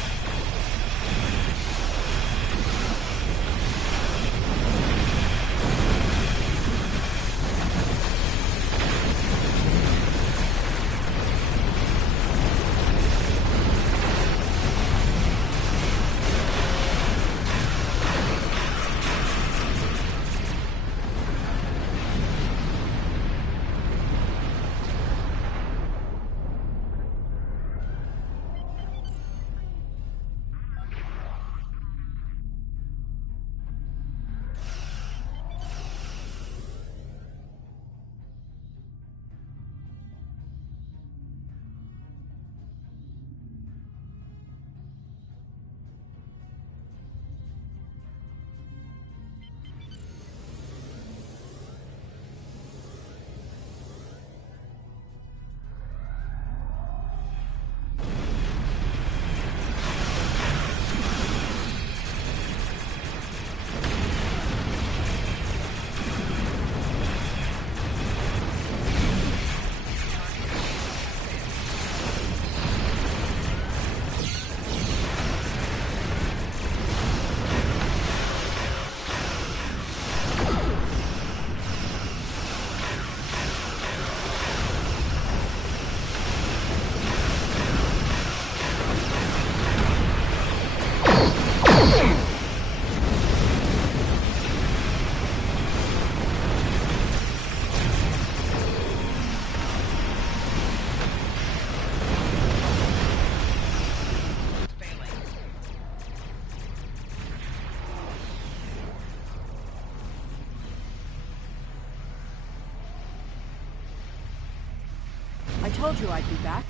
I told you I'd be back,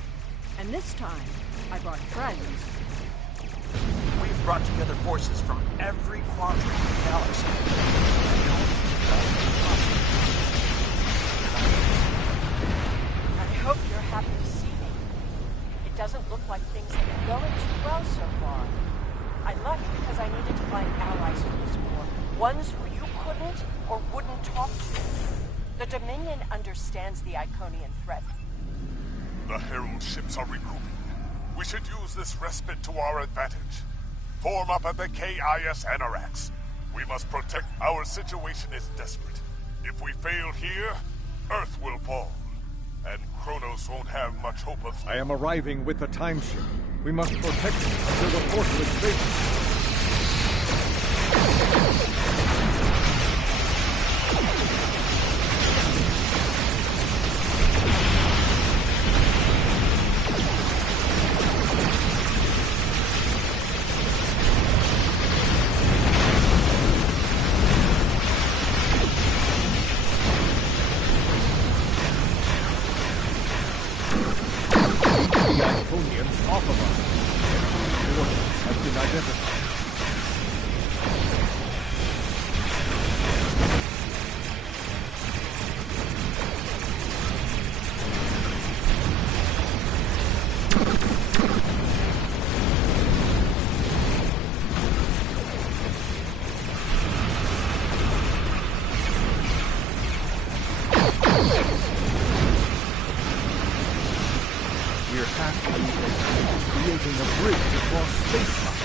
and this time, I brought friends. We've brought together forces from every quadrant of the galaxy. I hope you're happy to see me. It doesn't look like things have been going too well so far. I left because I needed to find allies for this war. Ones who you couldn't or wouldn't talk to. The Dominion understands the Iconian threat. The Herald ships are regrouping. We should use this respite to our advantage. Form up at the KIS Anarax. We must protect. Our situation is desperate. If we fail here, Earth will fall. And Kronos won't have much hope of... I am arriving with the time ship. We must protect it until the portal is vacant. the Iconians off of us. Entry coordinates have been identified. Creating a bridge across space-time.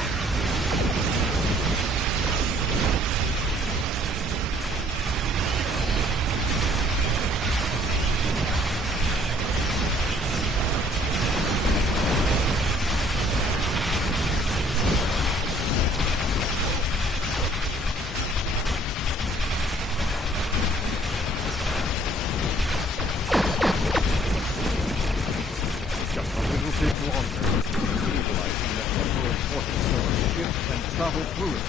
Just a little bit longer. Stabilizing the temporal portal so our ship can travel through it.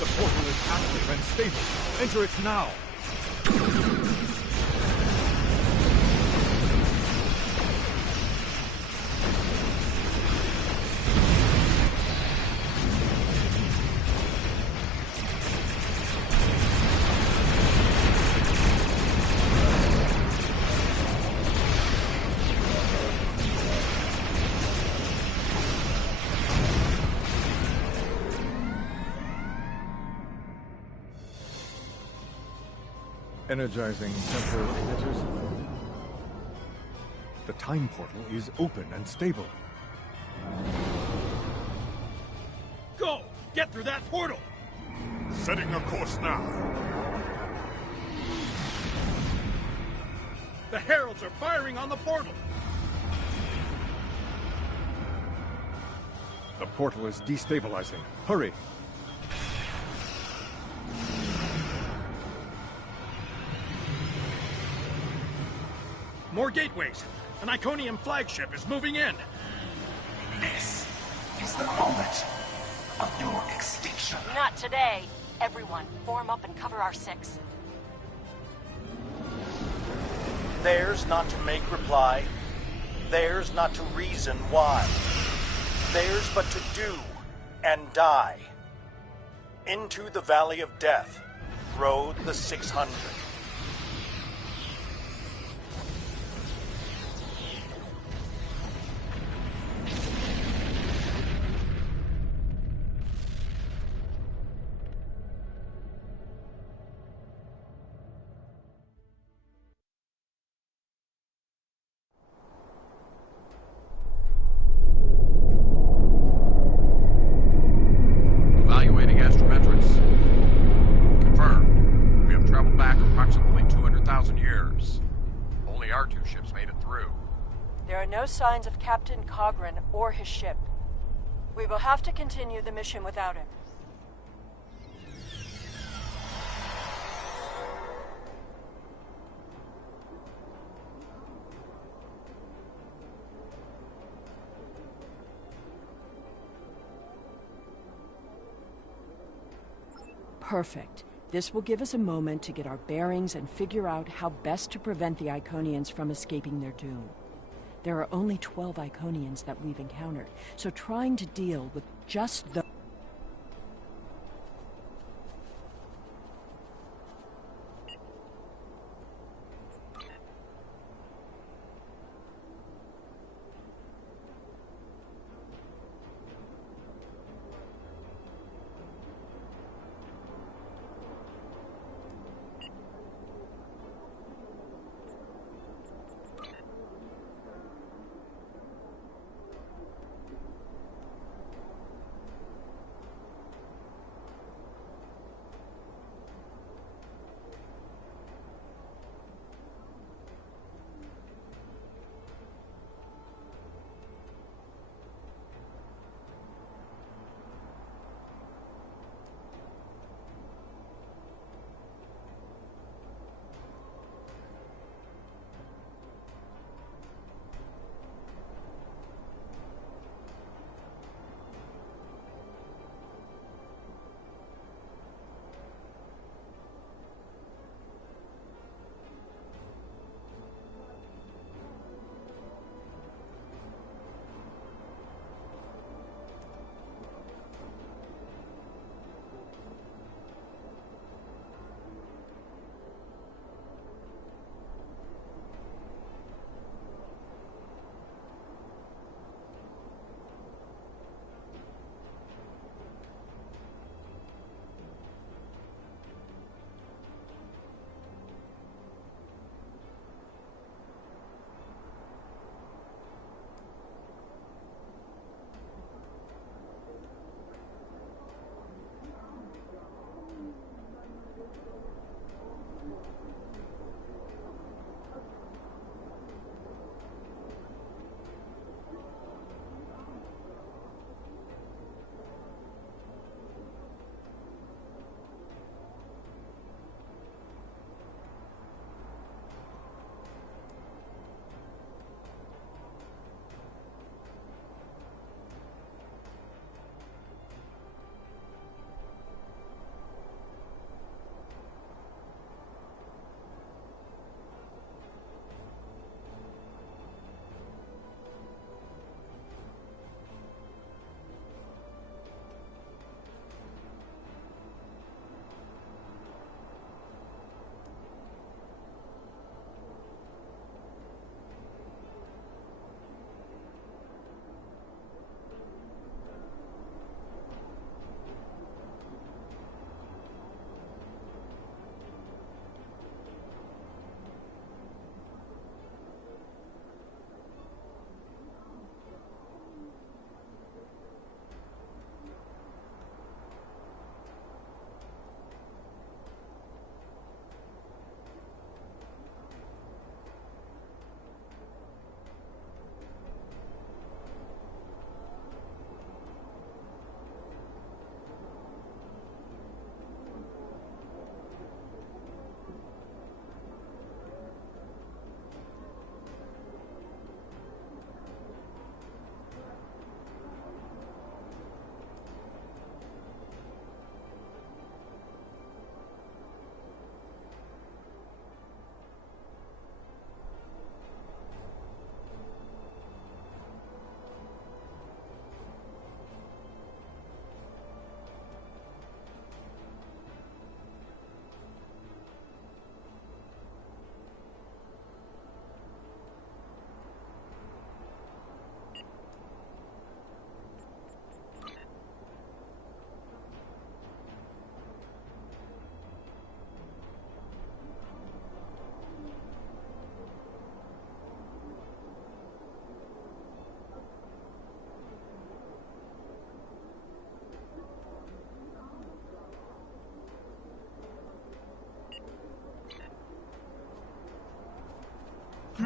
The portal is active and stable. Enter it now. Energizing temporal emitters. The time portal is open and stable. Go! Get through that portal! Setting a course now. The heralds are firing on the portal! The portal is destabilizing. Hurry! More gateways! An Iconian flagship is moving in! This is the moment of your extinction. Not today. Everyone, form up and cover our six. Theirs not to make reply. Theirs not to reason why. Theirs but to do and die. Into the Valley of Death rode the 600. Evaluating astrometrics. Confirmed. We have traveled back approximately 200,000 years. Only our two ships made it through. There are no signs of Captain Cogran or his ship. We will have to continue the mission without him. Perfect. This will give us a moment to get our bearings and figure out how best to prevent the Iconians from escaping their doom. There are only 12 Iconians that we've encountered, so trying to deal with just those...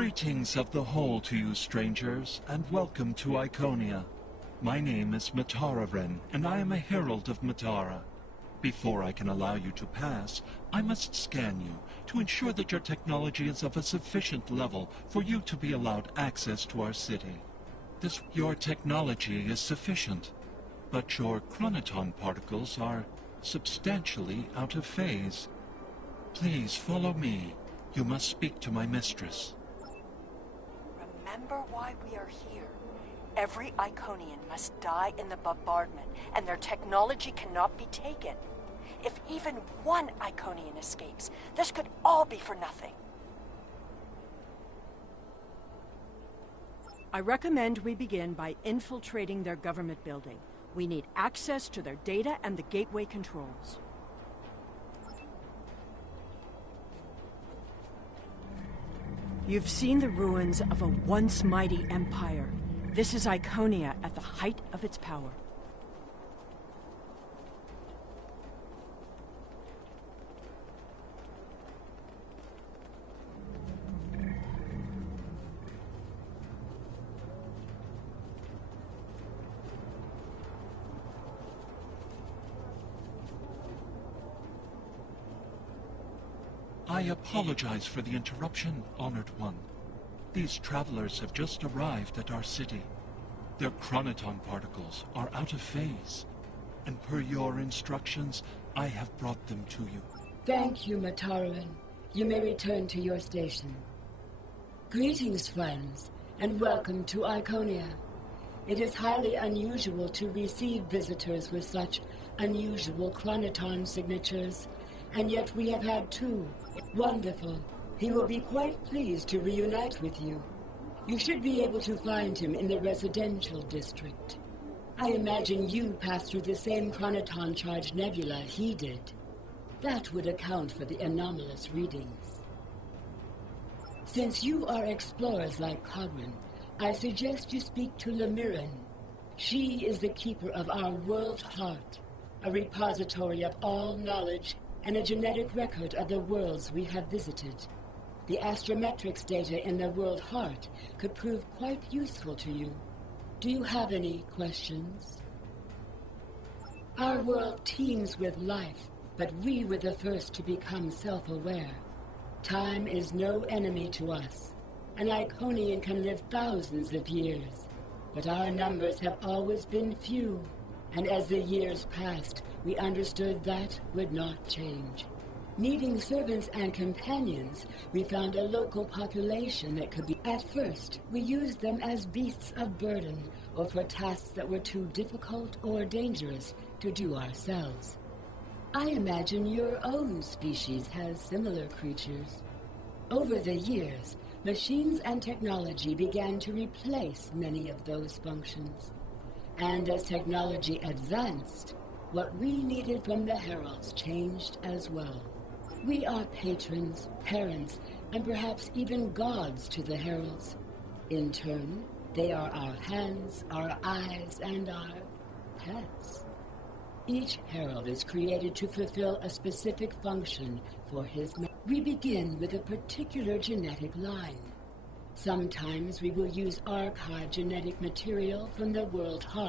Greetings of the whole to you, strangers, and welcome to Iconia. My name is Matararen, and I am a herald of Matara. Before I can allow you to pass, I must scan you to ensure that your technology is of a sufficient level for you to be allowed access to our city. Your technology is sufficient, but your chronoton particles are substantially out of phase. Please follow me. You must speak to my mistress. Remember why we are here. Every Iconian must die in the bombardment, and their technology cannot be taken. If even one Iconian escapes, this could all be for nothing. I recommend we begin by infiltrating their government building. We need access to their data and the gateway controls. You've seen the ruins of a once mighty empire. This is Iconia at the height of its power. I apologize for the interruption, Honored One. These travelers have just arrived at our city. Their chronoton particles are out of phase, and per your instructions, I have brought them to you. Thank you, Matararen. You may return to your station. Greetings, friends, and welcome to Iconia. It is highly unusual to receive visitors with such unusual chronoton signatures, and yet we have had two. Wonderful. He will be quite pleased to reunite with you. You should be able to find him in the residential district. I imagine you passed through the same chronoton charged nebula he did. That would account for the anomalous readings. Since you are explorers like Cogran, I suggest you speak to Lemiren. She is the keeper of our world heart, a repository of all knowledge and a genetic record of the worlds we have visited. The astrometrics data in the world heart could prove quite useful to you. Do you have any questions? Our world teems with life, but we were the first to become self-aware. Time is no enemy to us. An Iconian can live thousands of years, but our numbers have always been few. And as the years passed, we understood that would not change. Needing servants and companions, we found a local population that could be... At first, we used them as beasts of burden, or for tasks that were too difficult or dangerous to do ourselves. I imagine your own species has similar creatures. Over the years, machines and technology began to replace many of those functions. And as technology advanced, what we needed from the Heralds changed as well. We are patrons, parents, and perhaps even gods to the Heralds. In turn, they are our hands, our eyes, and our pets. Each Herald is created to fulfill a specific function for his... We begin with a particular genetic line. Sometimes we will use archived genetic material from the world heart.